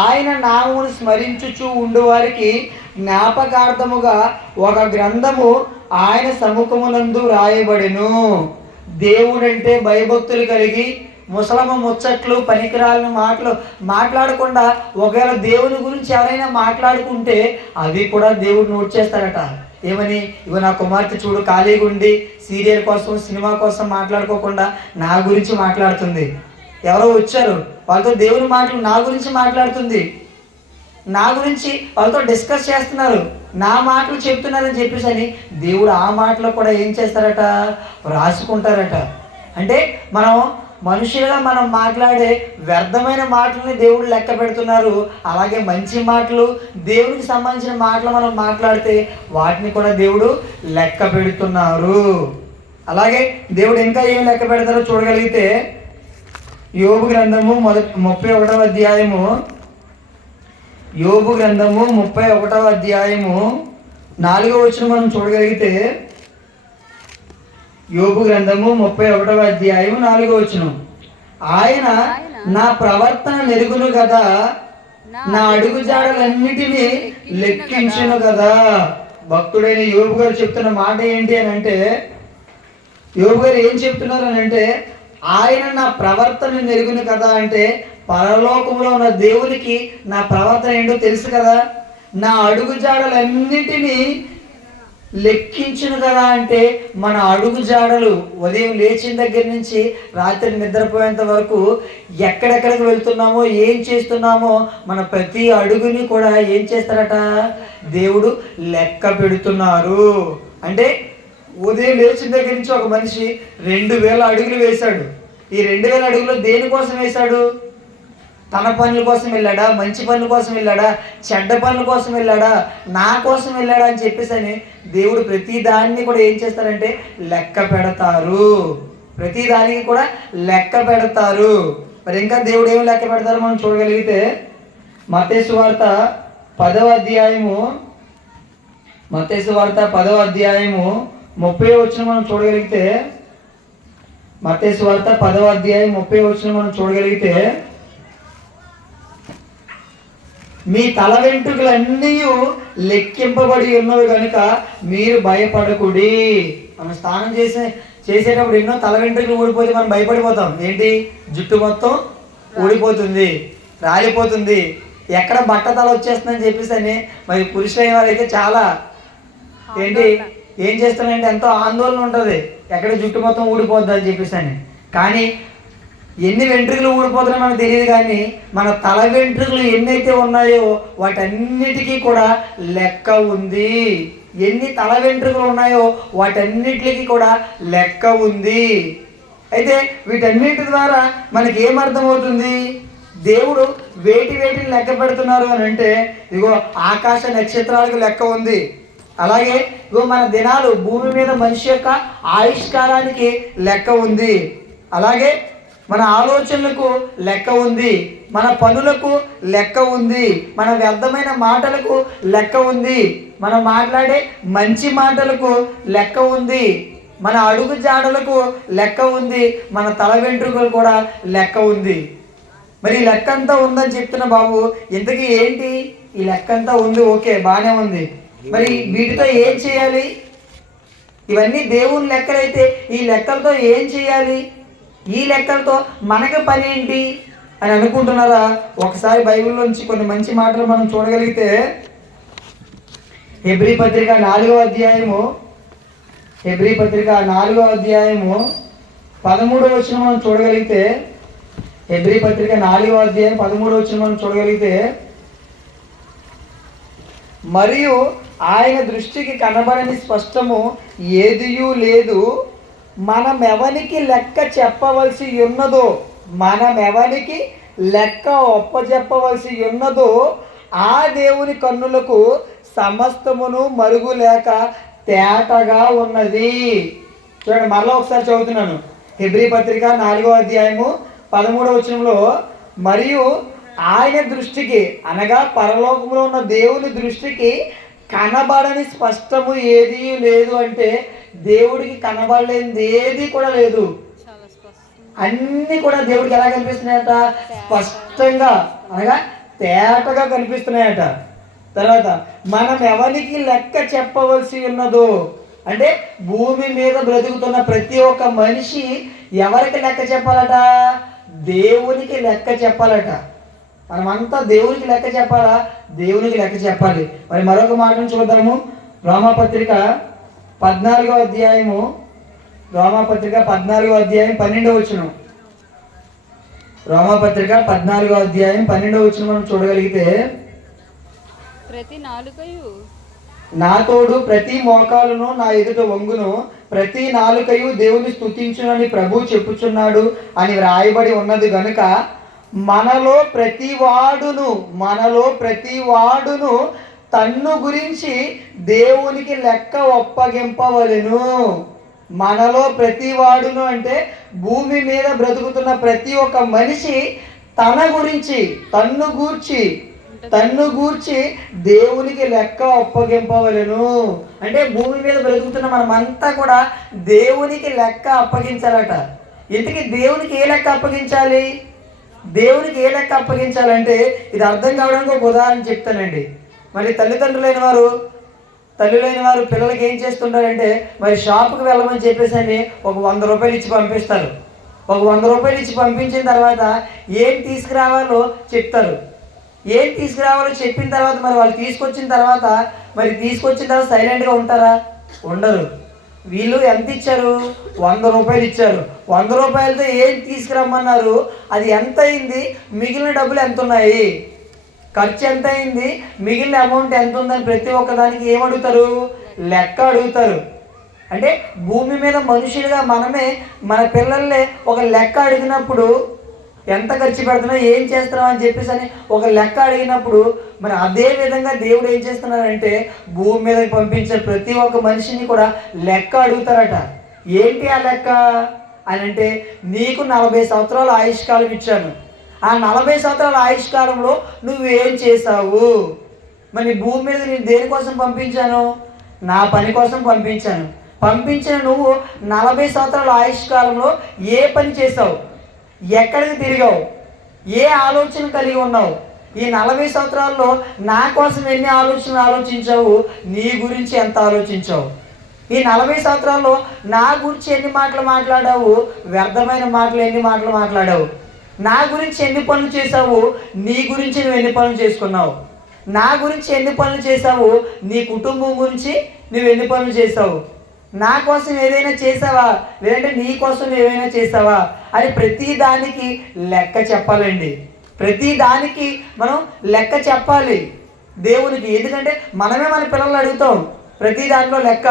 ఆయన నామమును స్మరించుచు ఉండు వారికి జ్ఞాపకార్థముగా ఒక గ్రంథము ఆయన సముఖమునందు రాయబడెను. దేవుడంటే భయభక్తులు కలిగి ముసలమ్మ ముచ్చట్లు పనికిరాలని మాటలు మాట్లాడకుండా ఒకవేళ దేవుని గురించి ఎవరైనా మాట్లాడుకుంటే అవి కూడా దేవుడు నోట్ చేస్తారట. ఏమని? ఇగో నా కుమార్తె చూడు ఖాళీగా ఉండి సీరియల్ కోసం సినిమా కోసం మాట్లాడుకోకుండా నా గురించి మాట్లాడుతుంది. ఎవరో వచ్చారు, వాళ్ళతో దేవుని మాటలు నా గురించి మాట్లాడుతుంది, నా గురించి వాళ్ళతో డిస్కస్ చేస్తున్నారు, నా మాటలు చెప్తున్నారని చెప్పేసి అని దేవుడు ఆ మాటలు కూడా ఏం చేస్తారట? రాసుకుంటారట. అంటే మనం మనుషులుగా మనం మాట్లాడే వ్యర్థమైన మాటలని దేవుడు లెక్క పెడుతున్నారు. అలాగే మంచి మాటలు, దేవునికి సంబంధించిన మాటలు మనం మాట్లాడితే వాటిని కూడా దేవుడు లెక్క పెడుతున్నారు. అలాగే దేవుడు ఇంకా ఏం లెక్క పెడతారో చూడగలిగితే, యోబు గ్రంథము 31వ అధ్యాయము, యోబు గ్రంథము 31వ అధ్యాయము 4వ వచనం మనం చూడగలిగితే, యోబు గ్రంథము 31వ అధ్యాయం 4వ వచనం, ఆయన నా ప్రవర్తన నెరుగును కదా, నా అడుగు జాడలన్నిటినీ లెక్కించును కదా. భక్తుడైన యోబు గారు చెప్తున్న మాట ఏంటి అని అంటే, యోబు గారు ఏం చెప్తున్నారు అని అంటే, ఆయన నా ప్రవర్తన నెరుగును కదా అంటే పరలోకంలో ఉన్న దేవునికి నా ప్రవర్తన ఏంటో తెలుసు కదా. నా అడుగు జాడలన్నిటినీ లెక్కించును కదా అంటే మన అడుగు జాడలు ఉదయం లేచిన దగ్గర నుంచి రాత్రి నిద్రపోయేంత వరకు ఎక్కడెక్కడికి వెళ్తున్నామో ఏం చేస్తున్నామో మన ప్రతి అడుగుని కూడా ఏం చేస్తారట? దేవుడు లెక్క పెడుతున్నారు. అంటే ఉదయం లేచిన దగ్గర నుంచి ఒక మనిషి 2000 అడుగులు వేశాడు. ఈ 2000 అడుగులు దేనికోసం వేశాడు? తన పనుల కోసం వెళ్ళాడా? మంచి పనుల కోసం వెళ్ళాడా? చెడ్డ పనుల కోసం వెళ్ళాడా? నా కోసం వెళ్ళాడా అని చెప్పేసి అని దేవుడు ప్రతి దాన్ని కూడా ఏం చేస్తారంటే లెక్క పెడతారు. ప్రతి దానికి కూడా లెక్క పెడతారు. మరి ఇంకా దేవుడు ఏమి లెక్క పెడతారో మనం చూడగలిగితే, మత్తయి సువార్త 10వ అధ్యాయము, మత్తయి సువార్త 10వ అధ్యాయము 30వ వచనం మనం చూడగలిగితే, మత్తయి సువార్త 10వ అధ్యాయం 30వ వచనం మనం చూడగలిగితే, మీ తల వెంట్రుకలన్నీ లెక్కింపబడి ఉన్నవి కనుక మీరు భయపడకుడి. మనం స్నానం చేసేటప్పుడు ఎన్నో తల వెంట్రుకలు ఊడిపోతే మనం భయపడిపోతాం. ఏంటి? జుట్టు మొత్తం ఊడిపోతుంది, రాలిపోతుంది, ఎక్కడ బట్ట తల వచ్చేస్తుందని చెప్పేసి అని మరి పురుషులైన వారైతే చాలా ఏంటి ఏం చేస్తున్నారంటే ఎంతో ఆందోళన ఉంటుంది, ఎక్కడ జుట్టు మొత్తం ఊడిపోద్ది అని చెప్పేసి అని. కానీ ఎన్ని వెంట్రుకలు ఊడిపోతున్నాయో మనకు తెలియదు, కానీ మన తల వెంట్రుకలు ఎన్నైతే ఉన్నాయో వాటన్నిటికీ కూడా లెక్క ఉంది. ఎన్ని తల వెంట్రుకలు ఉన్నాయో వాటన్నిటికీ కూడా లెక్క ఉంది. అయితే వీటన్నిటి ద్వారా మనకి ఏమర్థమవుతుంది? దేవుడు వేటిని లెక్క పెడుతున్నారు అని అంటే, ఇగో ఆకాశ నక్షత్రాలకు లెక్క ఉంది. అలాగే ఇగో మన దినాలు, భూమి మీద మనిషి యొక్క ఆయుష్కాలానికి లెక్క ఉంది. అలాగే మన ఆలోచనలకు లెక్క ఉంది, మన పనులకు లెక్క ఉంది, మన వ్యర్థమైన మాటలకు లెక్క ఉంది, మనం మాట్లాడే మంచి మాటలకు లెక్క ఉంది, మన అడుగు జాడలకు లెక్క ఉంది, మన తల వెంట్రుకలు కూడా లెక్క ఉంది. మరి ఈ లెక్క అంతా ఉందని చెప్తున్న బాబు, ఇంతకీ ఏంటి? ఈ లెక్క అంతా ఉంది, ఓకే బాగానే ఉంది. మరి వీటితో ఏం చేయాలి? ఇవన్నీ దేవుని లెక్కలైతే ఈ లెక్కలతో ఏం చేయాలి? ఈ లెక్కలతో మనకి పని ఏంటి అని అనుకుంటున్నారా? ఒకసారి బైబిల్లోంచి కొన్ని మంచి మాటలు మనం చూడగలిగితే, హెబ్రీ పత్రిక 4వ అధ్యాయము, హెబ్రీ పత్రిక 4వ అధ్యాయము 13వ వచనం మనం చూడగలిగితే, హెబ్రీ పత్రిక 4వ అధ్యాయం 13వ వచనం మనం చూడగలిగితే, మరియు ఆయన దృష్టికి కనబడని స్పష్టము ఏదియూ లేదు, మనం ఎవరికి లెక్క చెప్పవలసి ఉన్నదో, మనం ఎవరికి లెక్క ఒప్పజెప్పవలసి ఉన్నదో ఆ దేవుని కన్నులకు సమస్తమును మరుగు లేక తేటగా ఉన్నది. చూడండి, మరలా ఒకసారి చదువుతున్నాను. హెబ్రీ పత్రిక 4వ అధ్యాయము 13వ వచనంలో, మరియు ఆయన దృష్టికి అనగా పరలోకంలో ఉన్న దేవుని దృష్టికి కనబడని స్పష్టము ఏదీ లేదు. అంటే దేవుడికి కనబడలేనిది ఏది కూడా లేదు. అన్నీ కూడా దేవుడికి ఎలా కనిపిస్తున్నాయట? స్పష్టంగా అనగా తేటగా కనిపిస్తున్నాయట. తర్వాత మనం ఎవరికి లెక్క చెప్పవలసి ఉన్నదో, అంటే భూమి మీద బ్రతుకుతున్న ప్రతి ఒక్క మనిషి ఎవరికి లెక్క చెప్పాలట? దేవునికి లెక్క చెప్పాలట. మనమంతా దేవునికి లెక్క చెప్పాలా? దేవునికి లెక్క చెప్పాలి. మరి మరొక మాటను చూద్దాము. రోమాపత్రిక 14వ అధ్యాయము, రోమాపత్రిక 14వ అధ్యాయం 12వ వచనం. రోమాపత్రిక 14వ అధ్యాయం 12వ వచనం మనం చూడగలిగితే, ప్రతి నాలుకయు నా తోడు ప్రతి మోకాలును నా ఎదుట వంగును, ప్రతి నాలుకయు దేవుని స్తుతించునని ప్రభు చెప్పుచున్నాడు అని వ్రాయబడి ఉన్నది గనుక మనలో ప్రతి వాడును తన్ను గురించి దేవునికి లెక్క ఒప్పగింపవలెను. మనలో ప్రతి వాడును అంటే భూమి మీద బ్రతుకుతున్న ప్రతి ఒక్క మనిషి తన్ను గూర్చి దేవునికి లెక్క ఒప్పగింపవలెను. అంటే భూమి మీద బ్రతుకుతున్న మనమంతా కూడా దేవునికి లెక్క అప్పగించాలట. ఇంతకీ దేవునికి ఏ లెక్క అప్పగించాలి? దేవునికి ఏ లెక్క అప్పగించాలంటే ఇది అర్థం కావడానికి ఒక ఉదాహరణ చెప్తానండి. మరి తల్లులైన వారు పిల్లలకి ఏం చేస్తుంటారంటే, మరి షాపుకి వెళ్ళమని చెప్పేసి అని ఒక 100 రూపాయలు ఇచ్చి పంపిస్తారు. ఒక 100 రూపాయలు ఇచ్చి పంపించిన తర్వాత ఏం తీసుకురావాలో చెప్తారు. ఏం తీసుకురావాలో చెప్పిన తర్వాత మరి వాళ్ళు తీసుకొచ్చిన తర్వాత సైలెంట్గా ఉంటారా? ఉండరు. వీళ్ళు ఎంత ఇచ్చారు? 100 రూపాయలు ఇచ్చారు. 100 రూపాయలతో ఏం తీసుకురమ్మన్నారు? అది ఎంత అయింది, మిగిలిన డబ్బులు ఎంత ఉన్నాయి, ఖర్చు ఎంత అయింది, మిగిలిన అమౌంట్ ఎంత ఉందని ప్రతి ఒక్కదానికి ఏమడుగుతారు? లెక్క అడుగుతారు. అంటే భూమి మీద మనుషులుగా మనమే మన పిల్లల్ని ఒక లెక్క అడిగినప్పుడు, ఎంత ఖర్చు పెడుతున్నావు, ఏం చేస్తున్నావు అని చెప్పేసి అని ఒక లెక్క అడిగినప్పుడు, మరి అదే విధంగా దేవుడు ఏం చేస్తున్నారంటే భూమి మీదకి పంపించే ప్రతి ఒక్క మనిషిని కూడా లెక్క అడుగుతారట. ఏంటి ఆ లెక్క అని అంటే, నీకు 40 సంవత్సరాల ఆయుష్కాలం ఇచ్చాను. ఆ 40 సంవత్సరాల ఆయుష్కాలంలో నువ్వు ఏం చేసావు? మరి భూమి మీద నేను దేనికోసం పంపించాను? నా పని కోసం పంపించాను. పంపించిన నువ్వు 40 సంవత్సరాల ఆయుష్కాలంలో ఏ పని చేసావు? ఎక్కడికి తిరిగావు? ఏ ఆలోచన కలిగి ఉన్నావు? ఈ 40 సంవత్సరాల్లో నా కోసం ఎన్ని ఆలోచనలు ఆలోచించావు? నీ గురించి ఎంత ఆలోచించావు? ఈ 40 సంవత్సరాల్లో నా గురించి ఎన్ని మాటలు మాట్లాడావు? వ్యర్థమైన మాటలు ఎన్ని మాటలు మాట్లాడావు? నా గురించి ఎన్ని పనులు చేసావు? నీ గురించి నువ్వు ఎన్ని పనులు చేసుకున్నావు? నా గురించి ఎన్ని పనులు చేసావు? నీ కుటుంబం గురించి నువ్వు ఎన్ని పనులు చేసావు? నా కోసం ఏదైనా చేసావా, లేదంటే నీ కోసం ఏమైనా చేసావా అని ప్రతి దానికి లెక్క చెప్పాలండి. ప్రతి దానికి మనం లెక్క చెప్పాలి దేవునికి. ఎందుకంటే మనమే మన పిల్లల్ని అడుగుతాం ప్రతి దాంట్లో లెక్క,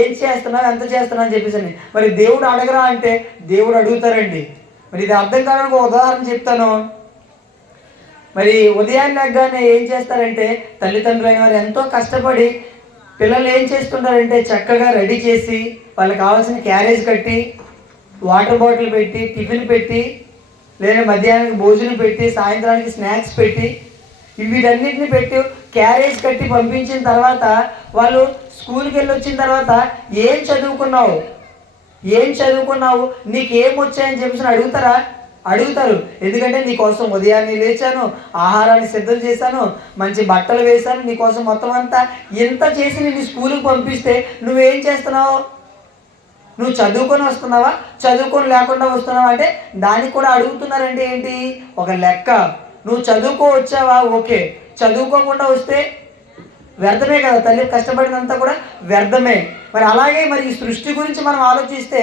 ఏం చేస్తున్నావు, ఎంత చేస్తున్నావు అని చెప్పేసి. మరి దేవుడు అడగరా అంటే దేవుడు అడుగుతారండి. మరి ఇది అర్థం కావడానికి ఒక ఉదాహరణ చెప్తాను. మరి ఉదయాన్నే లెగ్గానే ఏం చేస్తారంటే తల్లిదండ్రులైన వారు ఎంతో కష్టపడి పిల్లలు ఏం చేస్తుంటారంటే చక్కగా రెడీ చేసి వాళ్ళకి కావాల్సిన క్యారేజ్ కట్టి, వాటర్ బాటిల్ పెట్టి, టిఫిన్ పెట్టి, లేదా మధ్యాహ్నానికి భోజనం పెట్టి, సాయంత్రానికి స్నాక్స్ పెట్టి, వీటన్నిటిని పెట్టి క్యారేజ్ కట్టి పంపించిన తర్వాత వాళ్ళు స్కూల్కి వెళ్ళి వచ్చిన తర్వాత ఏం చదువుకున్నావు, నీకేం వచ్చాయని చెప్పేసి అడుగుతారా? అడుగుతారు. ఎందుకంటే నీకోసం ఉదయాన్నే లేచాను, ఆహారాన్ని సిద్ధం చేశాను, మంచి బట్టలు వేశాను, నీకోసం మొత్తం అంతా ఇంత చేసి నేను స్కూల్కి పంపిస్తే నువ్వేం చేస్తున్నావు? నువ్వు చదువుకొని వస్తున్నావా, చదువుకొని లేకుండా వస్తున్నావా అంటే దానికి కూడా అడుగుతున్నారంటే ఏంటి? ఒక లెక్క. నువ్వు చదువుకో వచ్చావా, ఓకే. చదువుకోకుండా వస్తే వ్యర్థమే కదా, తల్లి కష్టపడినంతా కూడా వ్యర్థమే. మరి అలాగే మరి ఈ సృష్టి గురించి మనం ఆలోచిస్తే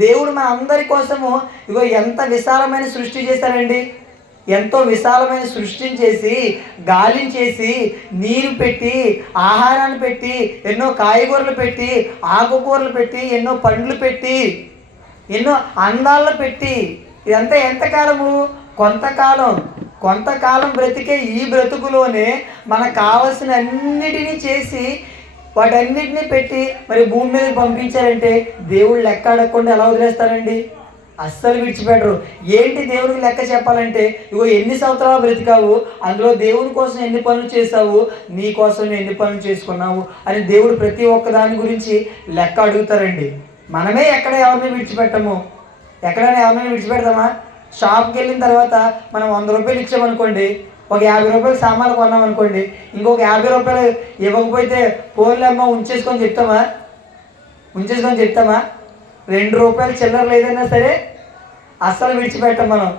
దేవుడు మన అందరి కోసము ఇగో ఎంత విశాలమైన సృష్టి చేశారండి. ఎంతో విశాలమైన సృష్టిని చేసి, గాలిని చేసి, నీరు పెట్టి, ఆహారాన్ని పెట్టి, ఎన్నో కాయగూరలు పెట్టి, ఆకుకూరలు పెట్టి, ఎన్నో పండ్లు పెట్టి, ఎన్నో అందాల్లో పెట్టి ఇదంతా ఎంతకాలము? కొంతకాలం బ్రతికే ఈ బ్రతుకులోనే మనకు కావలసిన అన్నిటినీ చేసి వాటన్నిటినీ పెట్టి మరి భూమి మీదకి పంపించారంటే దేవుడు లెక్క అడగకుండా ఎలా వదిలేస్తారండి? అస్సలు విడిచిపెట్టరు. ఏంటి దేవుడికి లెక్క చెప్పాలంటే, ఇగో ఎన్ని సంవత్సరాలు బ్రతికావు, అందులో దేవుని కోసం ఎన్ని పనులు చేసావు, నీ కోసం ఎన్ని పనులు చేసుకున్నావు అని దేవుడు ప్రతి ఒక్క దాని గురించి లెక్క అడుగుతారండి. మనమే ఎక్కడ ఎవరిని విడిచిపెట్టము. ఎక్కడైనా ఎవరిని విడిచిపెడతామా? షాప్కి వెళ్ళిన తర్వాత మనం 100 రూపాయలు ఇచ్చామనుకోండి, ఒక 50 రూపాయలు సామాన్లు కొన్నామనుకోండి, ఇంకొక 50 రూపాయలు ఇవ్వకపోతే పోన్లేమ్మా ఉంచేసుకొని చెప్తామా? 2 రూపాయలు చిల్లర లేదన్నా సరే అస్సలు విడిచిపెట్టాం మనం.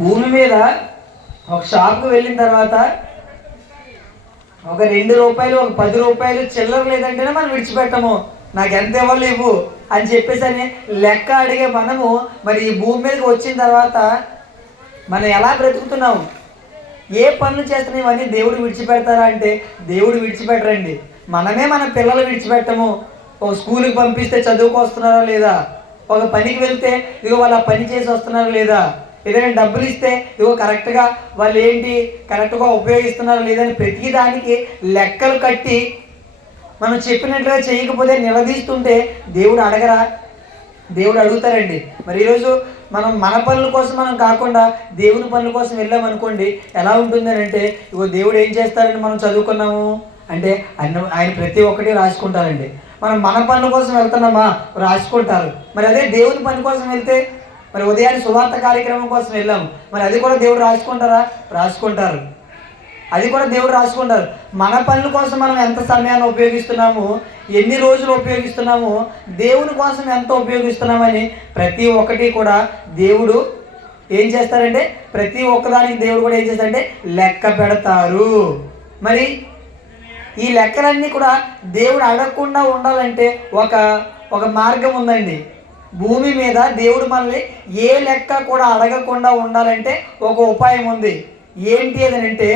భూమి మీద ఒక షాప్కి వెళ్ళిన తర్వాత ఒక 2 రూపాయలు, ఒక 10 రూపాయలు చిల్లర లేదంటేనే మనం విడిచిపెట్టము. నాకు ఎంత ఇవ్వాలి ఇవ్వు అని చెప్పేసి అని లెక్క అడిగే మనము మరి ఈ భూమి మీదకి వచ్చిన తర్వాత మనం ఎలా బ్రతుకుతున్నాము, ఏ పనులు చేస్తున్నాం, ఇవన్నీ దేవుడు విడిచిపెడతారా అంటే దేవుడు విడిచిపెట్టరండి. మనమే మన పిల్లలు విడిచిపెట్టము. ఒక స్కూల్కి పంపిస్తే చదువుకు వస్తున్నారా లేదా, ఒక పనికి వెళ్తే ఇదిగో వాళ్ళు ఆ పని చేసి వస్తున్నారా లేదా, ఏదైనా డబ్బులు ఇస్తే ఇదిగో కరెక్ట్గా వాళ్ళు ఏంటి కరెక్ట్గా ఉపయోగిస్తున్నారా లేదని ప్రతి దానికి లెక్కలు కట్టి మనం చెప్పినట్లుగా చేయకపోతే నిలదీస్తుంటే దేవుడు అడగరా? దేవుడు అడుగుతారండి. మరి ఈరోజు మనం మన పనుల కోసం మనం కాకుండా దేవుని పనుల కోసం వెళ్ళామనుకోండి, ఎలా ఉంటుందని అంటే, ఇగో దేవుడు ఏం చేస్తారని మనం చదువుకున్నాము అంటే ఆయన ప్రతి ఒక్కటి రాసుకుంటారండి. మనం మన పనుల కోసం వెళ్తున్నామా? రాసుకుంటారు. మరి అదే దేవుని పని కోసం వెళ్తే, మరి ఉదయాన్నే సువార్త కార్యక్రమం కోసం వెళ్ళాము, మరి అది కూడా దేవుడు రాసుకుంటారా? రాసుకుంటారు. అది కూడా దేవుడు రాసుకుంటారు. మన పనుల కోసం మనం ఎంత సమయాన్ని ఉపయోగిస్తున్నాము, ఎన్ని రోజులు ఉపయోగిస్తున్నాము, దేవుని కోసం ఎంత ఉపయోగిస్తున్నామని ప్రతి ఒక్కటి కూడా దేవుడు ఏం చేస్తారంటే, ప్రతి ఒక్కదానికి దేవుడు కూడా ఏం చేస్తారంటే లెక్క పెడతారు. మరి ఈ లెక్కలన్నీ కూడా దేవుడు అడగకుండా ఉండాలంటే ఒక మార్గం ఉందండి. భూమి మీద దేవుడు మనల్ని ఏ లెక్క కూడా అడగకుండా ఉండాలంటే ఒక ఉపాయం ఉంది. ఏంటి అదనంటే,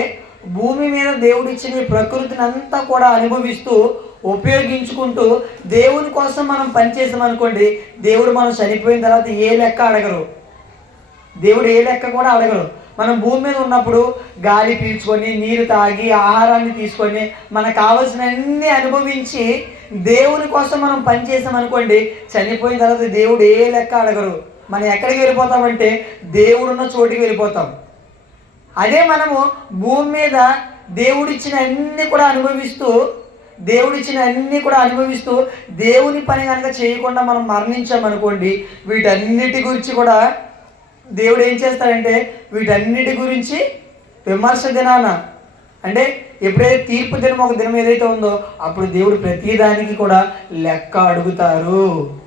భూమి మీద దేవుడు ఇచ్చిన ఈ ప్రకృతిని అంతా కూడా అనుభవిస్తూ ఉపయోగించుకుంటూ దేవుని కోసం మనం పనిచేసామనుకోండి, దేవుడు మనం చనిపోయిన తర్వాత ఏ లెక్క అడగరు. దేవుడు ఏ లెక్క కూడా అడగరు. మనం భూమి మీద ఉన్నప్పుడు గాలి పీల్చుకొని, నీరు తాగి, ఆహారాన్ని తీసుకొని, మనకు కావాల్సిన అన్నీ అనుభవించి దేవుని కోసం మనం పనిచేసామనుకోండి, చనిపోయిన తర్వాత దేవుడు ఏ లెక్క అడగరు. మనం ఎక్కడికి వెళ్ళిపోతామంటే దేవుడున్న చోటికి వెళ్ళిపోతాం. అదే మనము భూమి మీద దేవుడిచ్చిన అన్నీ కూడా అనుభవిస్తూ దేవుని పని కనుక చేయకుండా మనం మరణించామనుకోండి, వీటన్నిటి గురించి కూడా దేవుడు ఏం చేస్తాడంటే, వీటన్నిటి గురించి విమర్శ దినాన అంటే ఎప్పుడైతే తీర్పు దినం ఒక దినం ఏదైతే ఉందో అప్పుడు దేవుడు ప్రతిదానికి కూడా లెక్క అడుగుతారు.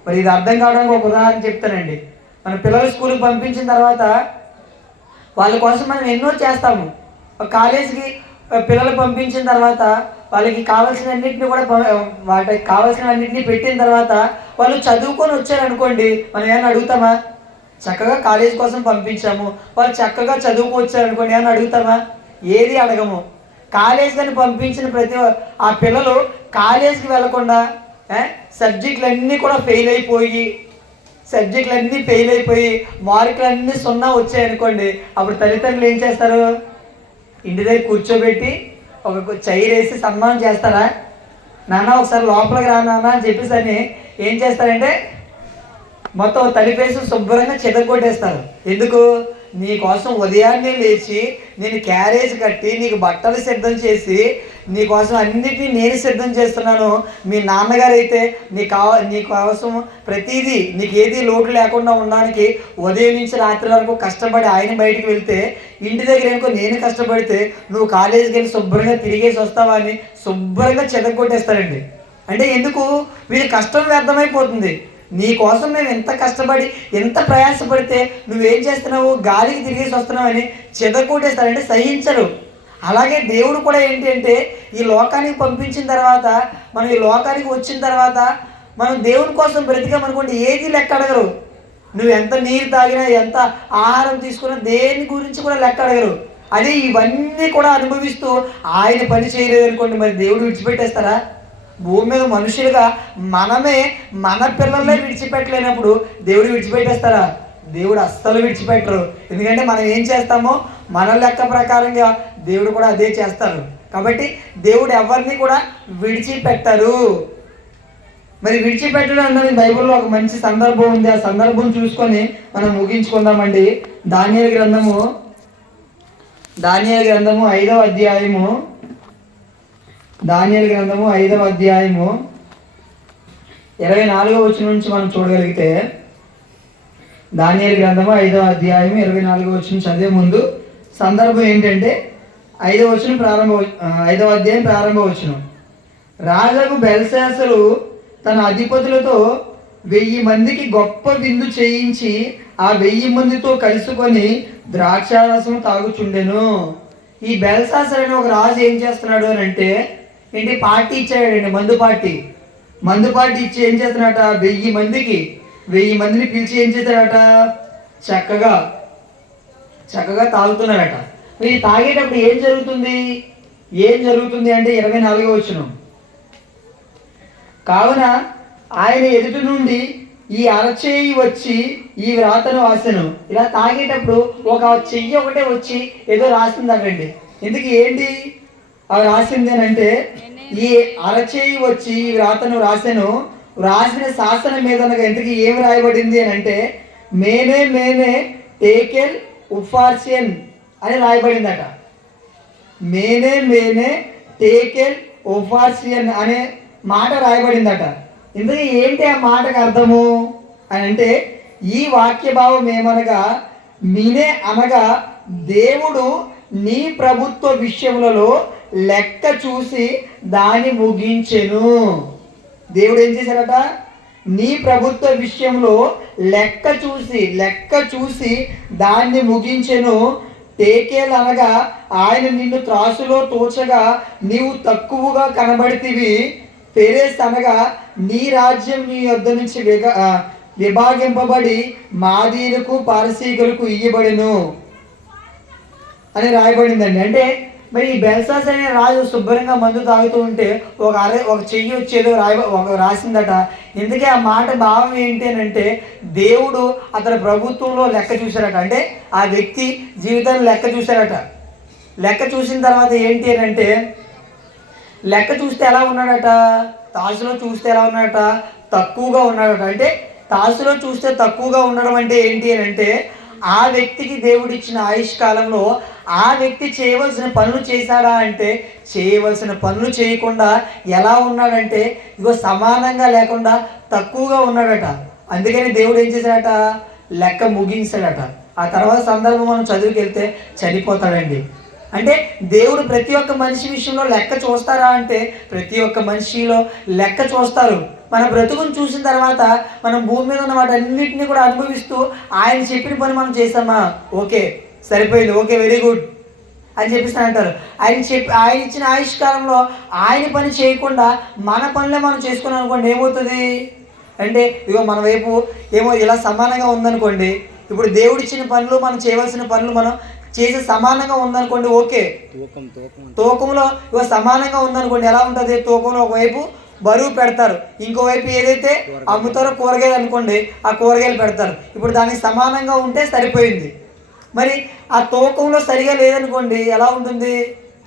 మరి ఇది అర్థం కావడానికి ఒక ఉదాహరణ చెప్తానండి. మన పిల్లలు స్కూల్కి పంపించిన తర్వాత వాళ్ళ కోసం మనం ఎన్నో చేస్తాము. కాలేజీకి పిల్లలు పంపించిన తర్వాత వాళ్ళకి కావాల్సిన అన్నింటినీ కూడా వాటికి కావాల్సిన అన్నింటినీ పెట్టిన తర్వాత వాళ్ళు చదువుకొని వచ్చారనుకోండి, మనం ఏమైనా అడుగుతామా? చక్కగా కాలేజీ కోసం పంపించాము, వాళ్ళు చక్కగా చదువుకు వచ్చారనుకోండి, ఏమైనా అడుగుతామా? ఏది అడగము. కాలేజీ కానీ పంపించిన ఆ పిల్లలు కాలేజీకి వెళ్లకుండా సబ్జెక్టులన్నీ కూడా ఫెయిల్ అయిపోయి మార్కులన్నీ 0 వచ్చాయనుకోండి, అప్పుడు తల్లిదండ్రులు ఏం చేస్తారు? ఇంటి దగ్గర కూర్చోబెట్టి ఒక చైర్ వేసి సన్మానం చేస్తారా? నాన్న ఒకసారి లోపలికి రా నాన్న అని చెప్పేసి అని ఏం చేస్తారంటే మొత్తం తలిపేసి శుభ్రంగా చెదగొట్టేస్తారు. ఎందుకు? నీ కోసం ఉదయాన్నే లేచి నేను క్యారేజ్ కట్టి నీకు బట్టలు సిద్ధం చేసి నీ కోసం అన్నిటినీ నేను సిద్ధం చేస్తున్నాను. మీ నాన్నగారు అయితే నీ కోసం ప్రతిదీ నీకు ఏది లోటు లేకుండా ఉండడానికి ఉదయం నుంచి రాత్రి వరకు కష్టపడి ఆయన బయటికి వెళ్తే, ఇంటి దగ్గర ఏనుకో నేను కష్టపడితే నువ్వు కాలేజీకి వెళ్ళి శుభ్రంగా తిరిగేసి వస్తావా అని శుభ్రంగా చెదగొట్టేస్తారండి. అంటే ఎందుకు? వీరి కష్టం వ్యర్థమైపోతుంది. నీ కోసం మేము ఎంత కష్టపడి ఎంత ప్రయాసపడితే నువ్వేం చేస్తున్నావు? గాలికి తిరిగేసి వస్తున్నావు అని చెదగొట్టేస్తారంటే సహించరు. అలాగే దేవుడు కూడా ఏంటి అంటే, ఈ లోకానికి పంపించిన తర్వాత మనం ఈ లోకానికి వచ్చిన తర్వాత మనం దేవుని కోసం బ్రతికామనుకోండి, ఏది లెక్క అడగరు. నువ్వు ఎంత నీరు తాగినా, ఎంత ఆహారం తీసుకున్నా, దేని గురించి కూడా లెక్క అడగరు. అదే ఇవన్నీ కూడా అనుభవిస్తూ ఆయన పని చేయలేదు అనుకోండి, మరి దేవుడు విడిచిపెట్టేస్తారా? భూమి మీద మనుషులుగా మనమే మన పిల్లలే విడిచిపెట్టలేనప్పుడు దేవుడు విడిచిపెట్టేస్తారా? దేవుడు అస్సలు విడిచిపెట్టరు. ఎందుకంటే మనం ఏం చేస్తామో మన లెక్క ప్రకారంగా దేవుడు కూడా అదే చేస్తారు. కాబట్టి దేవుడు ఎవరిని కూడా విడిచిపెట్టరు. మరి విడిచిపెట్టడం అన్నది బైబిల్లో ఒక మంచి సందర్భం ఉంది. ఆ సందర్భం చూసుకొని మనం ముగించుకుందామండి. దానియేలు గ్రంథము 5వ అధ్యాయము, దానియేలు గ్రంథము 5వ అధ్యాయము 24వ వచనం నుంచి మనం చూడగలిగితే, దానియేలు గ్రంథము 5వ అధ్యాయం 24వ వచనం చదివే ముందు సందర్భం ఏంటంటే 5వ అధ్యాయం ప్రారంభ వచనం. రాజు బెల్షస్సరు తన అధిపతులతో 1000 మందికి గొప్ప విందు చేయించి ఆ 1000 మందితో కలుసుకొని ద్రాక్షారసం తాగుచుండెను. ఈ బెల్షస్సరు అనే ఒక రాజు ఏం చేస్తున్నాడు అని అంటే ఏంటి, పార్టీ ఇచ్చాడండి, మందు పార్టీ ఇచ్చి ఏం చేస్తున్నాడట, 1000 మందిని పిలిచి ఏం చేస్తాడట, చక్కగా తాగుతున్నారట. మరి తాగేటప్పుడు ఏం జరుగుతుంది అంటే 24వ వచనం. కావున ఆయన ఎదుటి నుండి ఈ అరచేయి వచ్చి ఈ వ్రాతను రాసెను. ఇలా తాగేటప్పుడు ఒక చెయ్యి ఒకటే వచ్చి ఏదో రాసింది అటండి. ఎందుకు ఏంటి అవి రాసింది అని అంటే, ఈ అరచేయి వచ్చి ఈ వ్రాతను రాసెను. రాసిన శాసనం మీద ఎందుకు ఏం రాయబడింది అని అంటే, మేనే టేకెల్ ఉఫార్సియన్ అని రాయబడిందట. మేనే టేకెల్ ఉఫార్సియన్ అనే మాట రాయబడిందట. ఇందుకు ఏంటి ఆ మాటకు అర్థము అని అంటే, ఈ వాక్య భావం ఏమనగా, మీనే అనగా దేవుడు నీ ప్రభుత్వ విషయములలో లెక్క చూసి దాన్ని ముగించెను. దేవుడు ఏం చేశాడట, నీ ప్రభుత్వ విషయంలో లెక్క చూసి దాన్ని ముగించెను. టేకేల్ అనగా ఆయన నిన్ను త్రాసులో తోచగా నీవు తక్కువగా కనబడితివి. పెరేస్ అనగా నీ రాజ్యం నీ యొద్ద నుంచి విభాగింపబడి మాదీలకు పారసీకులకు ఇయ్యబడెను అని రాయబడిందండి. అంటే మరి ఈ బెల్షస్సరు అనే రాజు శుభ్రంగా మందు తాగుతూ ఉంటే ఒక చెయ్యి వచ్చేదో రాసిందట. ఇందుకే ఆ మాట భావం ఏంటి అని అంటే, దేవుడు అతని ప్రభుత్వంలో లెక్క చూశారట. అంటే ఆ వ్యక్తి జీవితాన్ని లెక్క చూశారట. లెక్క చూసిన తర్వాత ఏంటి అని అంటే, లెక్క చూస్తే ఎలా ఉన్నాడట, తాసులో చూస్తే ఎలా ఉన్నాడట, తక్కువగా ఉన్నాడట. అంటే తాసులో చూస్తే తక్కువగా ఉండడం అంటే ఏంటి అని అంటే, ఆ వ్యక్తికి దేవుడిచ్చిన ఆయుష్ కాలంలో ఆ వ్యక్తి చేయవలసిన పనులు చేశాడా అంటే, చేయవలసిన పనులు చేయకుండా ఎలా ఉన్నాడంటే ఇగో సమానంగా లేకుండా తక్కువగా ఉన్నాడట. అందుకని దేవుడు ఏం చేశాడట, లెక్క ముగించాడట. ఆ తర్వాత సందర్భం మనం చదువుకెళ్తే చనిపోతాడండి. అంటే దేవుడు ప్రతి ఒక్క మనిషి విషయంలో లెక్క చూస్తారా అంటే, ప్రతి ఒక్క మనిషిలో లెక్క చూస్తారు. మన బ్రతుకుని చూసిన తర్వాత మనం భూమి మీద ఉన్న వాటన్నిటిని కూడా అనుభవిస్తూ ఆయన చెప్పిన పని మనం చేసామా, ఓకే సరిపోయింది, ఓకే వెరీ గుడ్ అని చెప్పేసి అంటారు. ఆయన ఇచ్చిన ఆయుష్కాలంలో ఆయన పని చేయకుండా మన పనులే మనం చేసుకున్నాం అనుకోండి, ఏమవుతుంది అంటే, ఇగో మన వైపు ఏమో ఇలా సమానంగా ఉందనుకోండి. ఇప్పుడు దేవుడిచ్చిన పనులు మనం చేయవలసిన పనులు మనం చేసే సమానంగా ఉందనుకోండి, ఓకే. తూకంలో ఇగో సమానంగా ఉందనుకోండి, ఎలా ఉంటుంది, తూకంలో ఒకవైపు బరువు పెడతారు, ఇంకోవైపు ఏదైతే అమ్ముతారో కూరగాయలు అనుకోండి, ఆ కూరగాయలు పెడతారు. ఇప్పుడు దానికి సమానంగా ఉంటే సరిపోయింది. మరి ఆ తూకంలో సరిగా లేదనుకోండి, ఎలా ఉంటుంది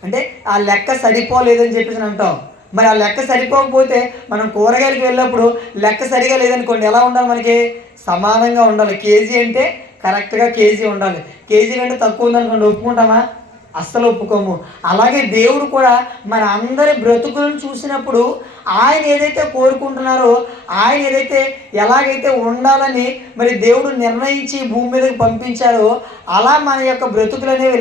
అంటే ఆ లెక్క సరిపోలేదని చెప్పేసి అంటాం. మరి ఆ లెక్క సరిపోకపోతే మనం కూరగాయలకు వెళ్ళినప్పుడు లెక్క సరిగా లేదనుకోండి, ఎలా ఉండాలి, మనకి సమానంగా ఉండాలి. కేజీ అంటే కరెక్ట్గా కేజీ ఉండాలి. కేజీ కంటే తక్కువ ఉందనుకోండి, ఒప్పుకుంటామా, అస్సలు ఒప్పుకోము. అలాగే దేవుడు కూడా మన అందరి బ్రతుకులను చూసినప్పుడు ఆయన ఏదైతే కోరుకుంటున్నారో, ఆయన ఏదైతే ఎలాగైతే ఉండాలని మరి దేవుడు నిర్ణయించి భూమి మీదకి పంపించారో, అలా మన యొక్క బ్రతుకులు అనేవి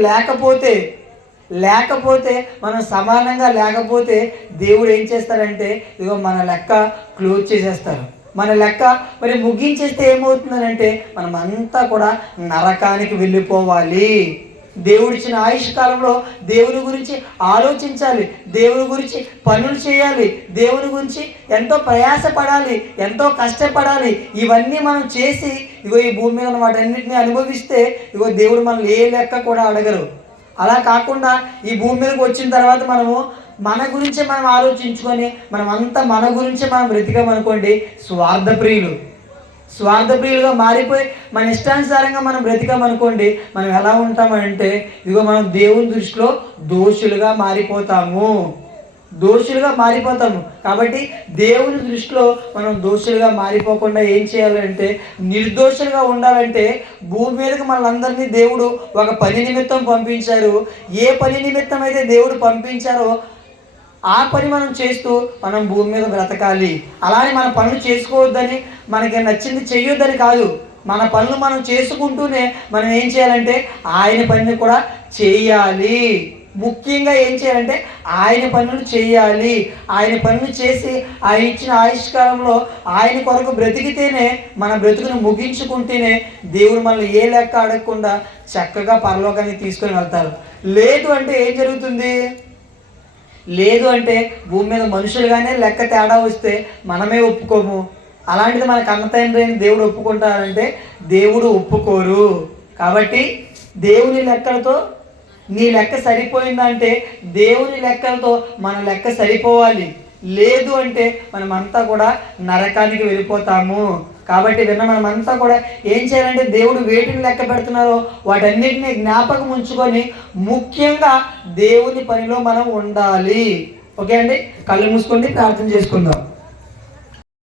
లేకపోతే మనం సమానంగా లేకపోతే దేవుడు ఏం చేస్తారంటే, ఇదిగో మన లెక్క క్లోజ్ చేసేస్తారు. మన లెక్క మరి ముగించేస్తే ఏమవుతుందనంటే, మనం అంతా కూడా నరకానికి వెళ్ళిపోవాలి. దేవుడిచ్చిన ఆయుష్ కాలంలో దేవుని గురించి ఆలోచించాలి, దేవుని గురించి పనులు చేయాలి, దేవుని గురించి ఎంతో ప్రయాసపడాలి, ఎంతో కష్టపడాలి. ఇవన్నీ మనం చేసి ఇగో ఈ భూమి మీద ఉన్న వాటన్నిటిని అనుభవిస్తే ఇగో దేవుడు మనల్ని ఏ లెక్క కూడా అడగరు. అలా కాకుండా ఈ భూమి మీదకి వచ్చిన తర్వాత మనము మన గురించే మనం ఆలోచించుకొని మనం అంతా మన గురించే మనం బ్రతికామనుకోండి, స్వార్థప్రియులుగా మారిపోయి మన ఇష్టానుసారంగా మనం బ్రతికామనుకోండి, మనం ఎలా ఉంటామంటే ఇదిగో మనం దేవుని దృష్టిలో దోషులుగా మారిపోతాము. కాబట్టి దేవుని దృష్టిలో మనం దోషులుగా మారిపోకుండా ఏం చేయాలంటే, నిర్దోషులుగా ఉండాలంటే భూమి మీదకి మనందరినీ దేవుడు ఒక పని నిమిత్తం పంపించారు. ఏ పని నిమిత్తం అయితే దేవుడు పంపించారో ఆ పని మనం చేస్తూ మనం భూమి మీద బ్రతకాలి. అలానే మన పనులు చేసుకోవద్దని, మనకి నచ్చింది చెయ్యొద్దని కాదు, మన పనులు మనం చేసుకుంటూనే మనం ఏం చేయాలంటే ఆయన పనిని కూడా చేయాలి. ముఖ్యంగా ఏం చేయాలంటే ఆయన పనులు చేయాలి. ఆయన పనులు చేసి ఆయన ఇచ్చిన ఆయుష్కాలంలో ఆయన కొరకు బ్రతికితేనే, మన బ్రతుకును ముగించుకుంటేనే దేవుడు మనల్ని ఏ లెక్క అడగకుండా చక్కగా పరలోకానికి తీసుకొని వెళ్తారు. లేదు అంటే ఏం జరుగుతుంది? లేదు అంటే భూమి మీద మనుషులుగానే లెక్క తేడా వస్తే మనమే ఒప్పుకోము. అలాంటిది మన కన్న తండ్రి అని దేవుడు ఒప్పుకుంటారంటే దేవుడు ఒప్పుకోరు. కాబట్టి దేవుని లెక్కలతో నీ లెక్క సరిపోయిందంటే దేవుని లెక్కలతో మన లెక్క సరిపోవాలి. లేదు అంటే మనమంతా కూడా నరకానికి వెళ్ళిపోతాము. కాబట్టి మనమంతా కూడా ఏం చేయాలంటే దేవుడు వేటిని లెక్క పెడుతున్నారో వాటన్నిటిని జ్ఞాపకం ఉంచుకొని ముఖ్యంగా దేవుని పనిలో మనం ఉండాలి. ఓకే అండి, కళ్ళు మూసుకొని ప్రార్థన చేసుకుందాం.